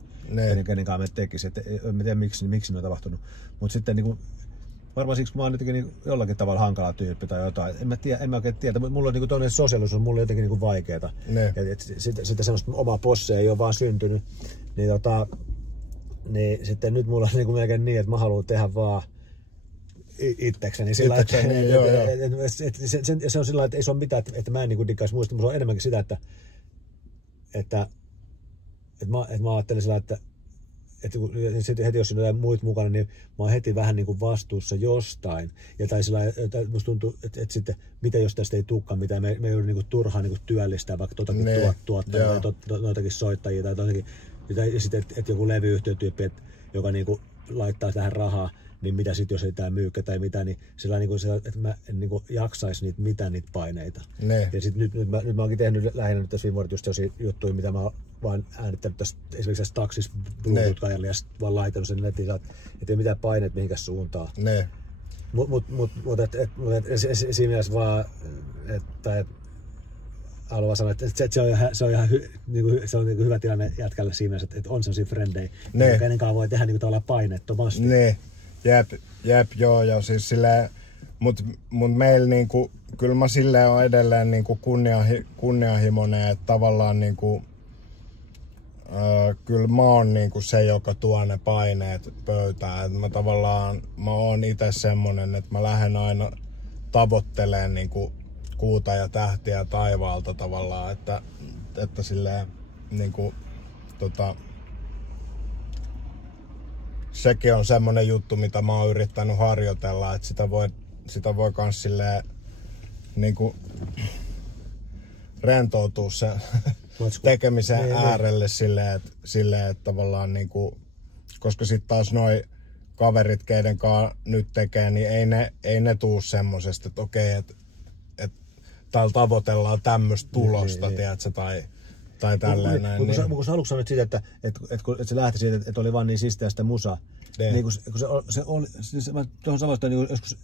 kenen kanssa me tekisi. En tiedä miksi ne on tapahtunut. Mutta sitten niinku varmaan siksi, kun mä oon jotenkin niin jollakin tavalla hankala tyyppi tai jotain. En mä oikein tiedä, mutta mulla on niin toinen sosiaalisuus, mulla on jotenkin niin vaikeeta. Sitten semmoista omaa posseja ei ole vaan syntynyt. Niin sitten nyt mulla on niin melkein niin, että mä haluan tehdä vaan itsekseni. Se on sillä lailla, että ei se ole mitään, että mä en niin diggaisi muista. Mulla on enemmänkin sitä, että mä ajattelen sillä, että sitten heti jos siinä on jotain muut mukana, niin mä oon heti vähän niin kuin vastuussa jostain. Tai musta tuntuu, että sitten, mitä jos tästä ei tulekaan mitään, me ei ole niin kuin turhaan niin kuin työllistää vaikka tuottajia tai noitakin soittajia tai jotakin. Ja sitten, että joku levyyhtiötyyppi, joka niin kuin laittaa tähän rahaa, niin mitä sitten jos ei tää myykkä tai mitä, niin sillä niin kuin, että mä en niin kuin jaksais niitä paineita. Ne. Ja sitten nyt mä oonkin tehnyt lähinnä nyt tässä viime vuodet just sellaisia juttuja, mitä mä oon vaan äänittänyt tässä esimerkiksi tässä taksissa Bluetooth-kajalla ja sitten vaan laitanut sen netiin, että ei mitään paineet mihinkään suuntaan. Ne. Mutta siinä mielessä vaan, että haluan sanoa, että se on ihan hyvä tilanne jätkälle siinä mielessä, että on sellaisia frendejä, kenen kanssa voi tehdä niin tavallaan painettomasti. Ne. Jep, joo, ja siis silleen, mut meillä niinku, kyllä mä silleen on edelleen niinku kunnianhimoinen, että tavallaan niinku, kyllä mä oon niinku se, joka tuo ne paineet pöytään. Et mä oon itse semmonen, että mä lähden aina tavoittelemaan niinku kuuta ja tähtiä taivaalta tavallaan, että silleen niinku sekin on semmonen juttu, mitä mä oon yrittänyt harjoitella, että sitä voi kans silleen niinku rentoutua sen tekemisen äärelle silleen, että tavallaan niinku, koska sit taas noi kaverit, keiden kanssa nyt tekee, niin ei ne tuu semmosesta, että okei, että täällä tavoitellaan tämmöstä tulosta, tiedätkö, tai tälleen näin. Mutta kun sä aluksi sanoit siitä, että se lähti siitä, että oli vaan niin siistiä sitä musaa. Niin kun se oli, siis mä tuohon sanoin, niin joskus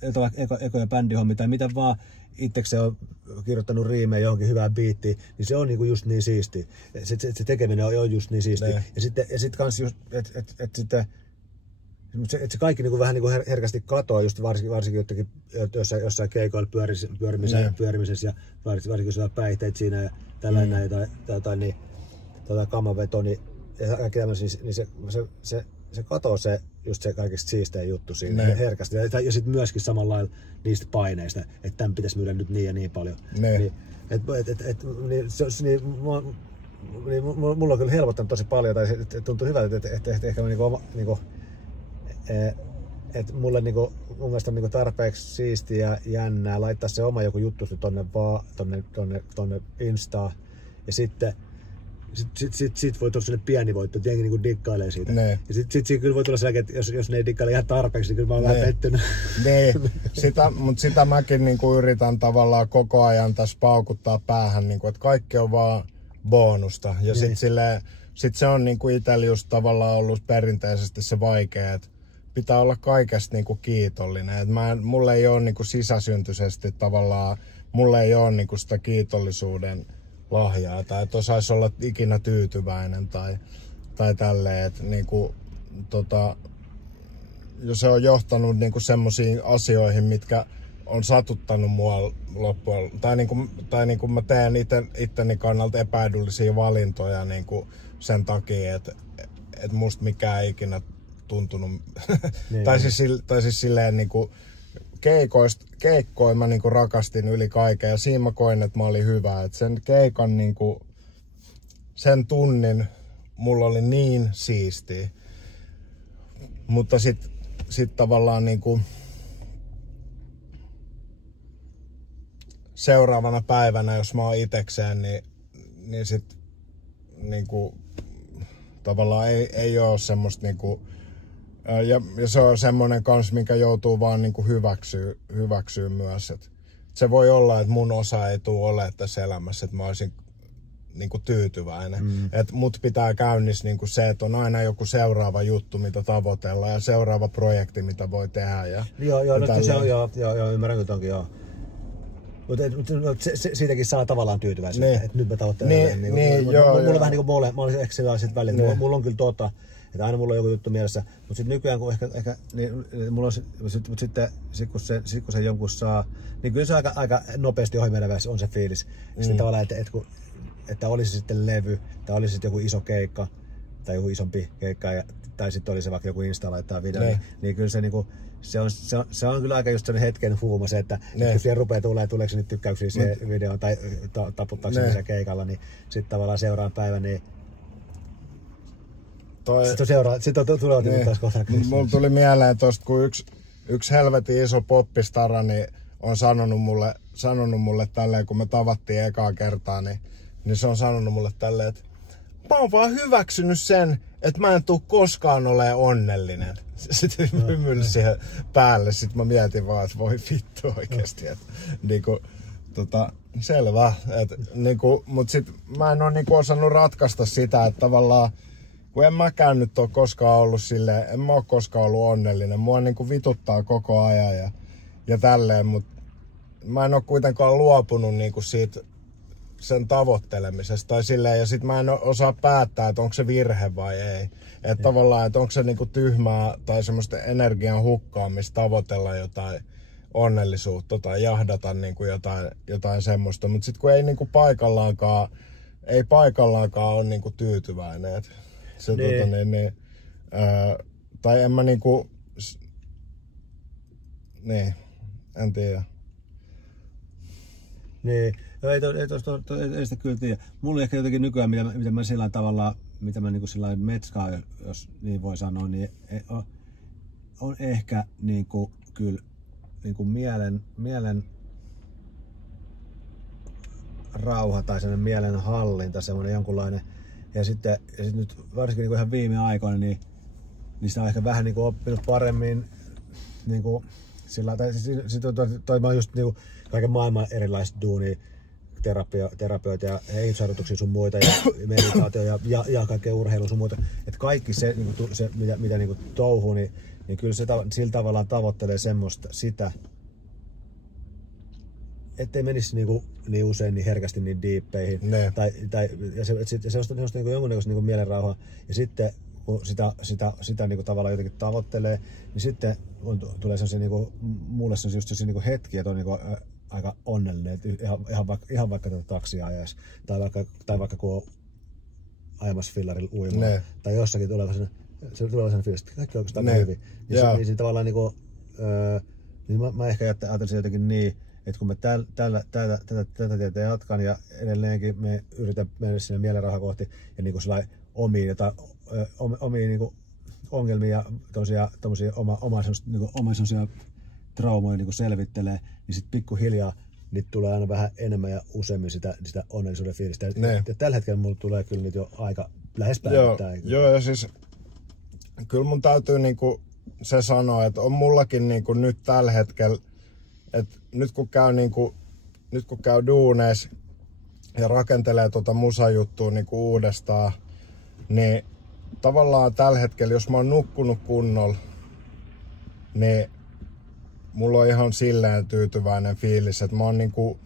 ekoja bändihommia tai mitä vaan itsekseen on kirjoittanut riimejä johonkin hyvään biittiin, niin se on niinku just niin siistiä. Se tekeminen on just niin siistiä. Ja sitten kans just, että se kaikki niinku vähän niinku herkästi katoaa just varsinkin jossain keikoilla pyörimisessä ja varsinkin jos on päihteet siinä ja tällainen tai niin kamaveto niin se katoo se just se kaikista siistein juttu siinä herkästi ja sitten myöskin samalla lailla niistä paineista, että tämän pitäisi myydä nyt niin ja niin paljon. Mulla on kyllä helpottanut tosi paljon tai tuntuu hyvältä, että ehkä että mulle niinku, mun mielestä on niinku tarpeeksi siistiä ja jännää laittaa se oma joku juttu tonne Instaan ja sitten sit voi tulla sellainen pieni voitto, että jengi niinku dikkailee siitä. Ja sit kyllä voi tulla sellainen, että jos ne ei dikkaile ihan tarpeeksi, niin kyllä mä oon vähän pettynyt. Mutta sitä mäkin niinku yritän tavallaan koko ajan tässä paukuttaa päähän, niinku, että kaikki on vaan bonusta. Ja sit se on niinku itsellä just tavallaan ollut perinteisesti se vaikea, että pitää olla kaikesta niinku kiitollinen. Et mulle ei ole niinku sisäsyntyisesti tavallaan, mulle ei ole niinku sitä kiitollisuuden lahjaa tai että osaisi olla ikinä tyytyväinen tai tälleen, että niinku, jos se on johtanut niinku semmoisiin asioihin, mitkä on satuttanut mua loppuun, tai niinku mä teen itteni kannalta epäedullisia valintoja niinku sen takia, että musta mikään ei ikinä tuntunut, tai siis silleen niinku keikkoja mä niinku rakastin yli kaiken ja siinä mä koin, että mä olin hyvä, että sen keikan niinku, sen tunnin mulla oli niin siistiä, mutta sit tavallaan niinku seuraavana päivänä, jos mä oon itekseen, niin sit niinku tavallaan ei oo semmoista niinku, ja se on semmonen kans, minkä joutuu vaan niinku hyväksyä myös, et se voi olla, että mun osa ei tule ole tässä elämässä, että mä olisin niinku tyytyväinen. Et mut pitää käynnissä niinku se, että on aina joku seuraava juttu, mitä tavoitellaan ja seuraava projekti, mitä voi tehdä. Joo, ymmärrän kyllä tonkin, joo. Mutta siitäkin saa tavallaan tyytyväisyyttä, että nyt mä tavoittelen. Mulla on vähän niinku mole, mä olisin ehkä sellaiset väliin, mulla on kyllä että aina mulla on joku juttu mielessä, mutta sitten nykyään kun ehkä niin mulla on sitten kun se jonkun saa, niin kyllä se aika nopeasti ohi menevässä on se fiilis. Sitten tavallaan, että olisi sitten levy, tai olisi sitten joku iso keikka, tai joku isompi keikka, tai sitten olisi vaikka joku Insta laittaa video, niin kyllä se niinku, se on kyllä aika just sellainen hetken huuma se, että kun siihen rupeaa tuleeko se nyt tykkäyksiä siihen videoon, tai taputtaako se keikalla, niin sitten tavallaan seuraavan päivän, niin Sitten tulee niin, taas kohta. Mulla tuli mieleen tosta, kun yksi helvetin iso poppistara niin on sanonut mulle tälleen, kun me tavattiin ekaa kertaa, niin se on sanonut mulle tälleen, että mä oon vaan hyväksynyt sen, että mä en tuu koskaan olemaan onnellinen. Sitten hymyilin siihen päälle, sit mä mietin vaan, että voi vittu oikeesti. Niinku, selvä. Niinku, mut sit mä en oo niinku osannut ratkaista sitä, että tavallaan kun en mäkään nyt oo koskaan ollut silleen, en mä oo koskaan ollut onnellinen. Mua niinku vituttaa koko ajan ja tälleen, mut mä en oo kuitenkaan luopunut niinku siitä sen tavoittelemisesta tai silleen, ja sit mä en osaa päättää, että onko se virhe vai ei. Että tavallaan, että onko se niinku tyhmää tai semmoista energian hukkaamista tavoitella jotain onnellisuutta tai jahdata niinku jotain semmoista. Mut sit kun ei niinku paikallaankaan ole niinku tyytyväinen. Et se, tai en mä niinku, niin, en tiedä. Niin, ei sitä kyllä tiedä. Mulla ehkä jotenkin nykyään, mitä mä sillä tavalla, mitä mä niinku sillä metskaa, jos niin voi sanoa, niin on ehkä niinku kyllä niinku mielen rauha tai sellainen mielen hallinta, semmoinen jonkunlainen. Ja sitten nyt varsinkin niinku ihan viime aikoina, niin sitä on ehkä vähän niinku oppinut paremmin niinku sillä, tai sitten mä oon just niinku kaiken maailman erilaista duunia, terapioita ja hengitysharjoituksia sun muita ja meditaatio ja kaikkea urheilua sun muita. Että kaikki se, niinku, se mitä niinku touhuu, niin kyllä se sillä tavallaan tavoittelee sitä, ettei menisi niinku niin usein niin herkästi niin diippeihin. Ja se on niinku jonkunnäköistä niinku mielenrauhaa. Ja sitten kun sitä niinku tavallaan jotenkin tavoittelee, niin sitten tulee sellaisia niinku, mulle se on just se niinku hetki, että on niinku aika onnellinen, että ihan vaikka tätä taksia ajaisi, tai vaikka kun on ajamassa fillarilla uimaan, tai jossakin tulee sellainen fiilis, että kaikki on oikeastaan hyvin. Niin tavallaan niinku, niin mä ehkä ajattelisin jotenkin niin, että kun mä tätä tietä jatkan ja edelleenkin me yritän mennä sinne mielenrauhaa kohti ja niinku sellainen omia niinku ongelmia ja tommosia omaa traumoja niinku selvittelee, niin sit pikkuhiljaa niitä tulee aina vähän enemmän ja useammin sitä onnellisuuden fiilistä. Ja tällä hetkellä mulla tulee kyllä niitä jo aika lähes päivittäin. Joo, ja siis kyllä mun täytyy niinku se sanoa, että on mullakin niinku nyt tällä hetkellä, että nyt kun käy duuneissa ja rakentelee musajuttua niinku uudestaan, niin tavallaan tällä hetkellä, jos mä oon nukkunut kunnolla, niin mulla on ihan silleen tyytyväinen fiilis, että mä oon niinku,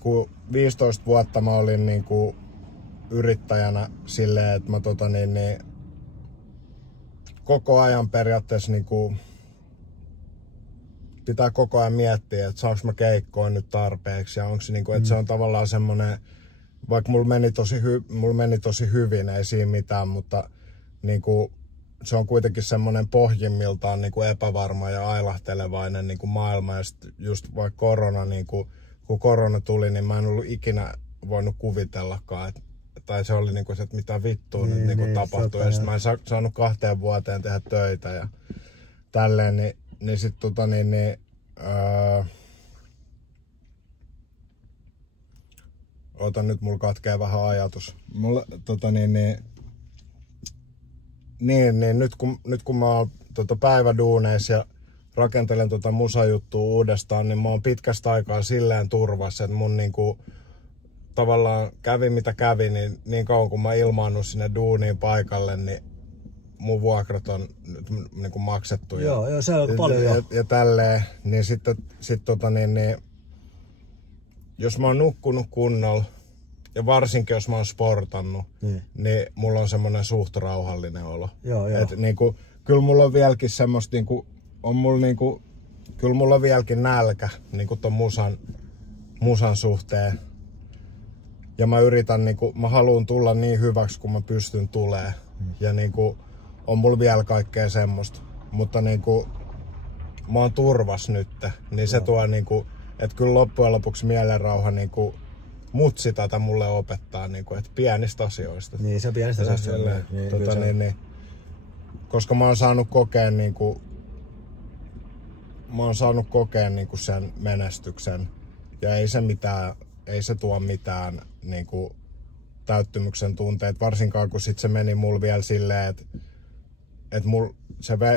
kun 15 vuotta mä olin niinku yrittäjänä silleen, että mä koko ajan periaatteessa niinku pitää koko ajan miettiä, että saanko mä keikkoa nyt tarpeeksi ja onko se niinku, että se on tavallaan semmonen, vaikka mulla meni tosi hyvin, ei siinä mitään, mutta niinku se on kuitenkin semmoinen pohjimmiltaan niinku epävarma ja ailahtelevainen niinku maailma. Ja sit just vaikka korona, niinku, kun korona tuli, niin mä en ollut ikinä voinut kuvitellakaan. Tai se oli niinku se, että mitä vittua nyt niinku tapahtui. Ja sit mä en saanut 2 vuoteen tehdä töitä ja tälleen. Niin sit nyt mulla katkee vähän ajatus. Mulla nyt kun mä oon päiväduuneissa ja rakentelen musajuttua uudestaan, niin mä oon pitkästä aikaa silleen turvassa, että mun niinku tavallaan kävi mitä kävi, niin kauan kun mä ilmaannut sinne duuniin paikalle, niin mun vuokrat on niinku maksettu. Joo, se on paljon ja tälleen, niin sitten jos mä oon nukkunut kunnolla, ja varsinkin jos mä oon sportannut, niin mulla on semmonen suht rauhallinen olo. Joo. Et niinku, kyllä mulla on vieläkin semmoista kyllä mulla on vieläkin nälkä niinku ton musan suhteen. Ja mä yritän mä haluun tulla niin hyväksi kuin mä pystyn tulee. Ja niinku on mulla vielä kaikkea semmoista. Mutta niinku mä oon turvas nyt, niin se tuo niinku, että kyllä loppujen lopuksi mielenrauha niinku mutsi tätä mulle opettaa, niinku, että pienistä asioista. Niin, se on pienistä asioista. koska mä oon saanut kokea niinku sen menestyksen ja ei se tuo mitään niinku täyttymyksen tunteet, varsinkaan kun sit se meni mulla vielä silleen, että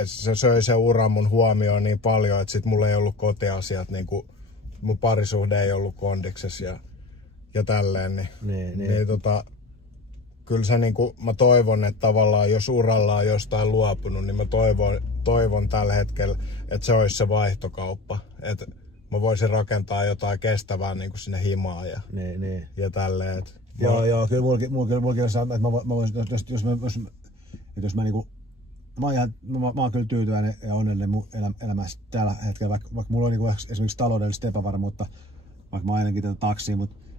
se söi se ura mun huomioon niin paljon, että sit mulla ei ollut kotiasiat, niinku mun parisuhde ei ollut kondiksessa ja tälleen, niin kyllä se niinku, mä toivon, että tavallaan jos uralla on jostain luopunut, niin mä toivon tällä hetkellä, että se olisi se vaihtokauppa, että mä voisin rakentaa jotain kestävää niinku sinne himaan ja tälleen. Joo, kyllä mullakin on se, että mä voisin, jos mä niinku, mä oon kyllä tyytyväinen ja onnellinen mun elämässä tällä hetkellä, vaikka mulla on niinku esimerkiksi taloudellista epävarmuutta, vaikka mä ainakin tätä taksia,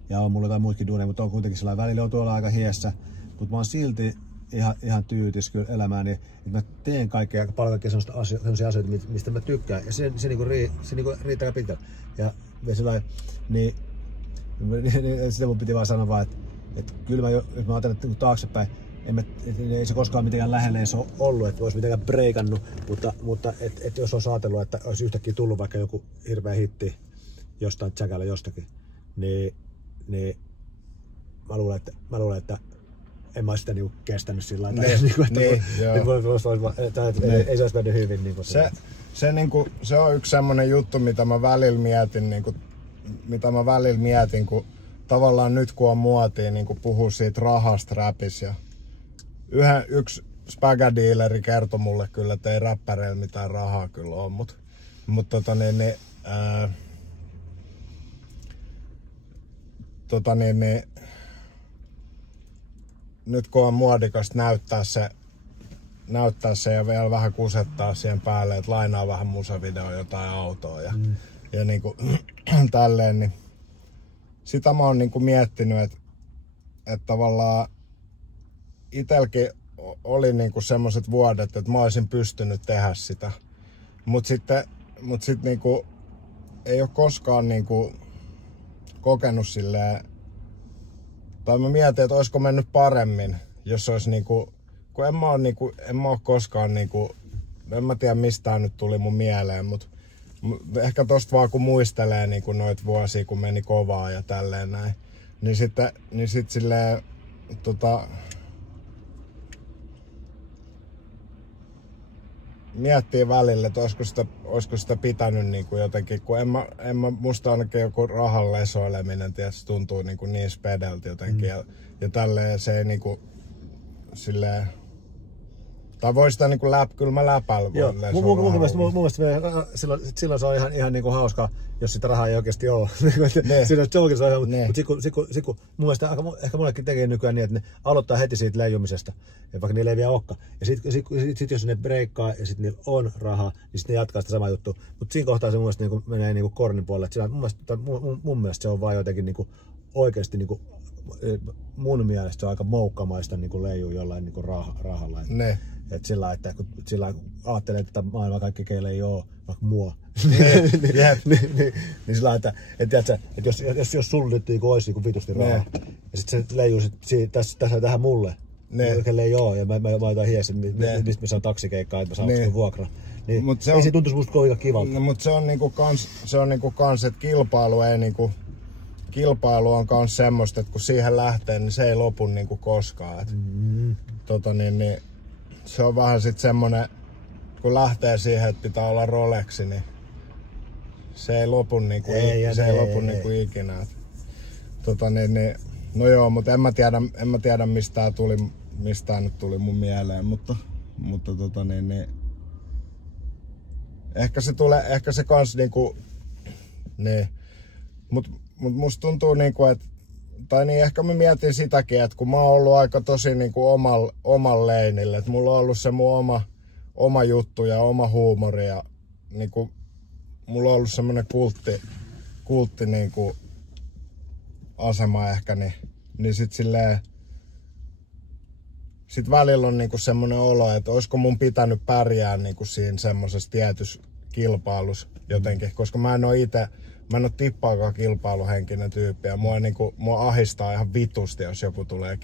ja on mulla jotain muitakin duuneja, mutta on kuitenkin sellainen välillä on tuolla aika hiessä, mutta mä oon silti ihan tyytis kyllä elämääni, että mä teen paljon kaikkea sellaisia asioita, mistä mä tykkään, ja se riittää pitkälti. Ja sellainen, niin sitä mun piti vaan sanoa vaan, että kyllä jos mä ajattelen taaksepäin, ei se koskaan mitenkään lähelle edes ole ollut, että olisi mitenkään breikannut, mutta jos olisi ajatellut, että olisi yhtäkkiä tullut vaikka joku hirveä hitti jostain tsäkällä jostakin, niin mä luulen, että en mä sitä niinku kestänyt sillä lailla. Ei se olisi mennyt hyvin. Niinku se on yksi semmoinen juttu, mitä mä välillä mietin, kun tavallaan nyt kun on muotia niin puhuu siitä rahasta räpissä. Ja yksi spägädiileri kertoi mulle kyllä, että ei räppäreillä mitään rahaa kyllä ole, mutta nyt kun on muodikasta näyttää se ja vielä vähän kusettaa siihen päälle, että lainaa vähän musavideoa jotain autoa ja niinku tälleen, niin sitä mä oon niinku miettinyt, että tavallaan itelläkin oli niinku semmoset vuodet, että mä olisin pystynyt tehdä sitä, mut sitten niinku ei oo koskaan niinku kokenut silleen, tai mä mietin, että olisiko mennyt paremmin, jos olisi niinku, kun en mä oo koskaan niinku, en mä tiedä mistä nyt tuli mun mieleen, mut ehkä tosta vaan kun muistelee niinku noit vuosia, kun meni kovaa ja tälleen näin, niin sit silleen, miettii välillä, että olisiko sitä pitänyt niinku jotenkin, kun musta ainakin joku rahan lesoileminen tietysti tuntuu niinku niin spedeltä jotenkin ja tälleen se ei niinku silleen, tai voi sitä niinku kyllä mä läpällä voin lesoilla. Mun mielestä silloin se on ihan niinku hauskaa, jos sitä rahaa ei oikeesti oo. Siinä jokissa on ihan, mutta mun mielestä ehkä mullekin tekee nykyään niin, että ne aloittaa heti siitä leijumisesta, vaikka niillä ei vielä olekaan. Ja sit jos ne breikkaa ja sit niillä on rahaa, niin sit ne jatkaa sitä samaa juttua. Mutta siinä kohtaa se mun mielestä niinku menee niinku kornin puolelle. Mun mielestä se on vaan jotenkin niinku oikeesti niinku, mun mielestä se on aika moukkamaista niinku leijua jollain niinku rahalla. Että sillä ajattelee, että maailman kaikki keille ei oo, vaikka mua. niin sillä että jos sulla nyt olisi niin vitusti rahaa, ja sit se leijuu tässä tähän mulle, kelle ei oo, ja mä otan hies, mistä mä saan taksikeikkaa, että mä saan vuokra. Niin ei se tuntuisi musta kovin kivalta. No, mutta se on niinku kans, että kilpailu on kans semmoista, että kun siihen lähtee, niin se ei lopu niinku koskaan. Se on vähän sit semmonen, kun lähtee siihen, että pitää olla Rolexi, niin se ei lopu niinku ikinä. No joo, mutta en mä tiedä mistä nyt tuli mun mieleen, mutta ehkä se kans niinku, niin, mut musta tuntuu niinku, että tai niin ehkä mä mietin sitäkin, että kun mä oon ollut aika tosi niinku oman leinille, että mulla on ollut se mun oma juttu ja oma huumori ja niinku mulla on ollut semmonen kultti niinku asema ehkä, niin sit silleen sit välillä on niinku semmonen olo, että olisiko mun pitänyt pärjää niinku siinä semmosessa kilpailus jotenkin, koska mä en ole tippaakaan kilpailuhenkinen tyyppi ja mua ahistaa ihan vitusti, jos joku tulee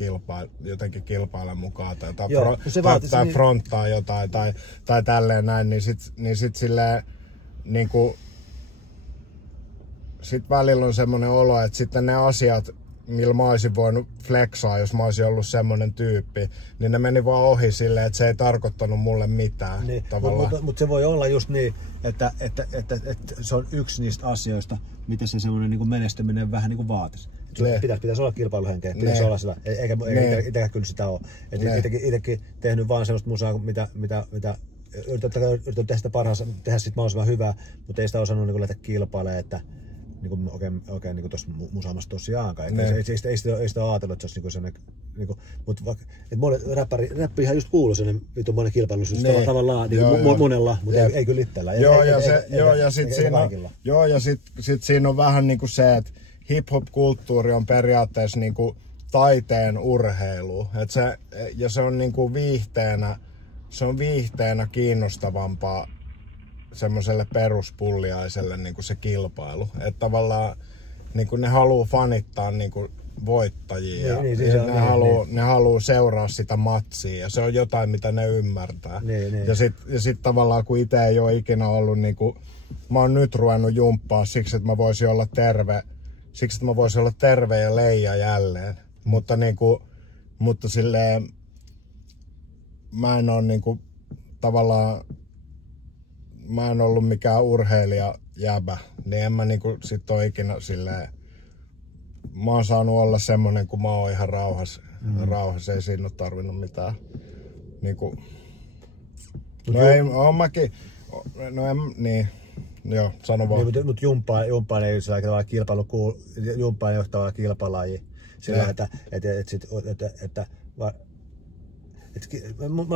jotenkin kilpailemaan mukaan tai fronttaa jotain tai tälleen näin, niin sit silleen niinku sit välillä on semmoinen olo, että sitten ne asiat, millä mä olisin voinut flexaa, jos mä olisin ollut semmoinen tyyppi, niin ne meni vaan ohi silleen, että se ei tarkoittanut mulle mitään. Niin, mutta se voi olla just niin, että se on yksi niistä asioista, mitä se semmoinen niin kuin menestyminen vähän niin kuin vaatisi. Pitäisi olla kilpailuhenkeä, pitäisi olla sitä, eikä itsekään kyllä sitä ole. Itsekin tehnyt vaan semmoista musaa, mitä yritän tehdä sitä parhaansa, tehdä sit mahdollisimman hyvää, mutta ei sitä osannut niin lähteä kilpailemaan, että niin oikein niin tuossa musaamassa tosiaankaan. Ei sitä ole ajatellut, että se olisi sellainen, mutta räppihän just kuuluu sellainen vitun monen kilpailuisuus tavallaan monella, mutta ei kyllä itsellä. Ja sit siinä on vähän niin kuin se, että hip-hop-kulttuuri on periaatteessa niin kuin taiteen urheilu. Se on niin kuin viihteenä kiinnostavampaa semmoiselle peruspulliaiselle niin kuin se kilpailu. Että tavallaan niin kuin ne haluaa fanittaa niin kuin voittajia ne haluaa seuraa sitä matsia ja se on jotain, mitä ne ymmärtää. Ja sit tavallaan kun itse ei ole ikinä ollut niin kuin, mä oon nyt ruvennut jumppaa siksi, että mä voisin olla terve ja leija jälleen. Mutta silleen mä en ole niin kuin, tavallaan mä en ollut mikään urheilijajäbä, niin en mä niinku sit oo ikinä silleen, mä oon saanut olla semmonen, kun mä oon ihan rauhassa, ei siinä oo tarvinnut mitään niinku, sano vaan. Mut jumppaan ei sillä tavalla jumppaan ei ole tavallaan kilpalaji, sillä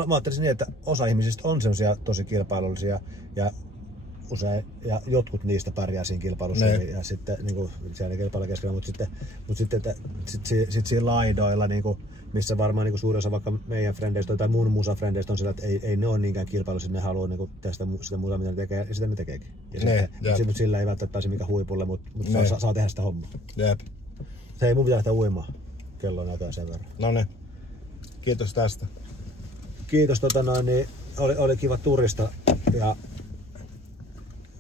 mä ajattelisin niin, että osa ihmisistä on semmosia tosi kilpailullisia ja jotkut niistä pärjää siinä kilpailussa ja sitten niinku siellä kilpailu keskellä, mutta sitten siinä laidoilla niinku, missä varmaan niinku suurin osa vaikka meidän frendeistä tai mun musafrendeistä on sillä, että ei ne ole niinkään kilpailussa, ne haluaa niinku tehdä sitä musaa, mitä ne tekee, ja sitä ne tekeekin. Ja sitten sillä ei välttämättä pääse mikään huipulle, mutta saa tehdä sitä hommaa. Jep. Hei, mun pitää lähteä uimaan. Kello on jotain sen verran. Noniin. Kiitos tästä. Kiitos, niin oli kiva turista ja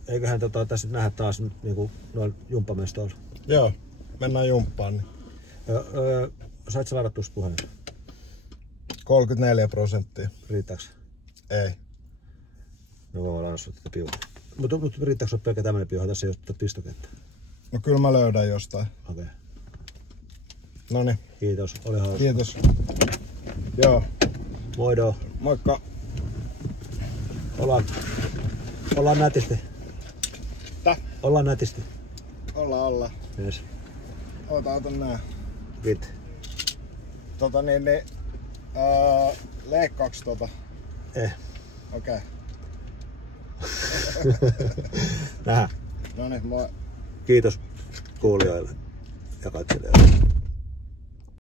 eiköhän tässä nähdä taas niinku noin jumppamestoilla. Joo, mennään jumppaan. Niin. Sait sä varattua puheen? 34%. Riittääks? Ei. No voi olla tätä piuhaa. Mutta riittääks sulle pelkä tämmönen piuha? Tässä ei ole tätä pistokettä. No kyllä mä löydän jostain. Okei. Noniin. Kiitos, oli hauska. Kiitos. Joo. Moido. Moikka. Ollaan nätisti. Ollaan nätisti. Ollaan. Yes. Otan nää. Kiitos. Leikkaaks Okei. Nähdään. Noniin, moi. Kiitos kuulijoille ja katselijoille.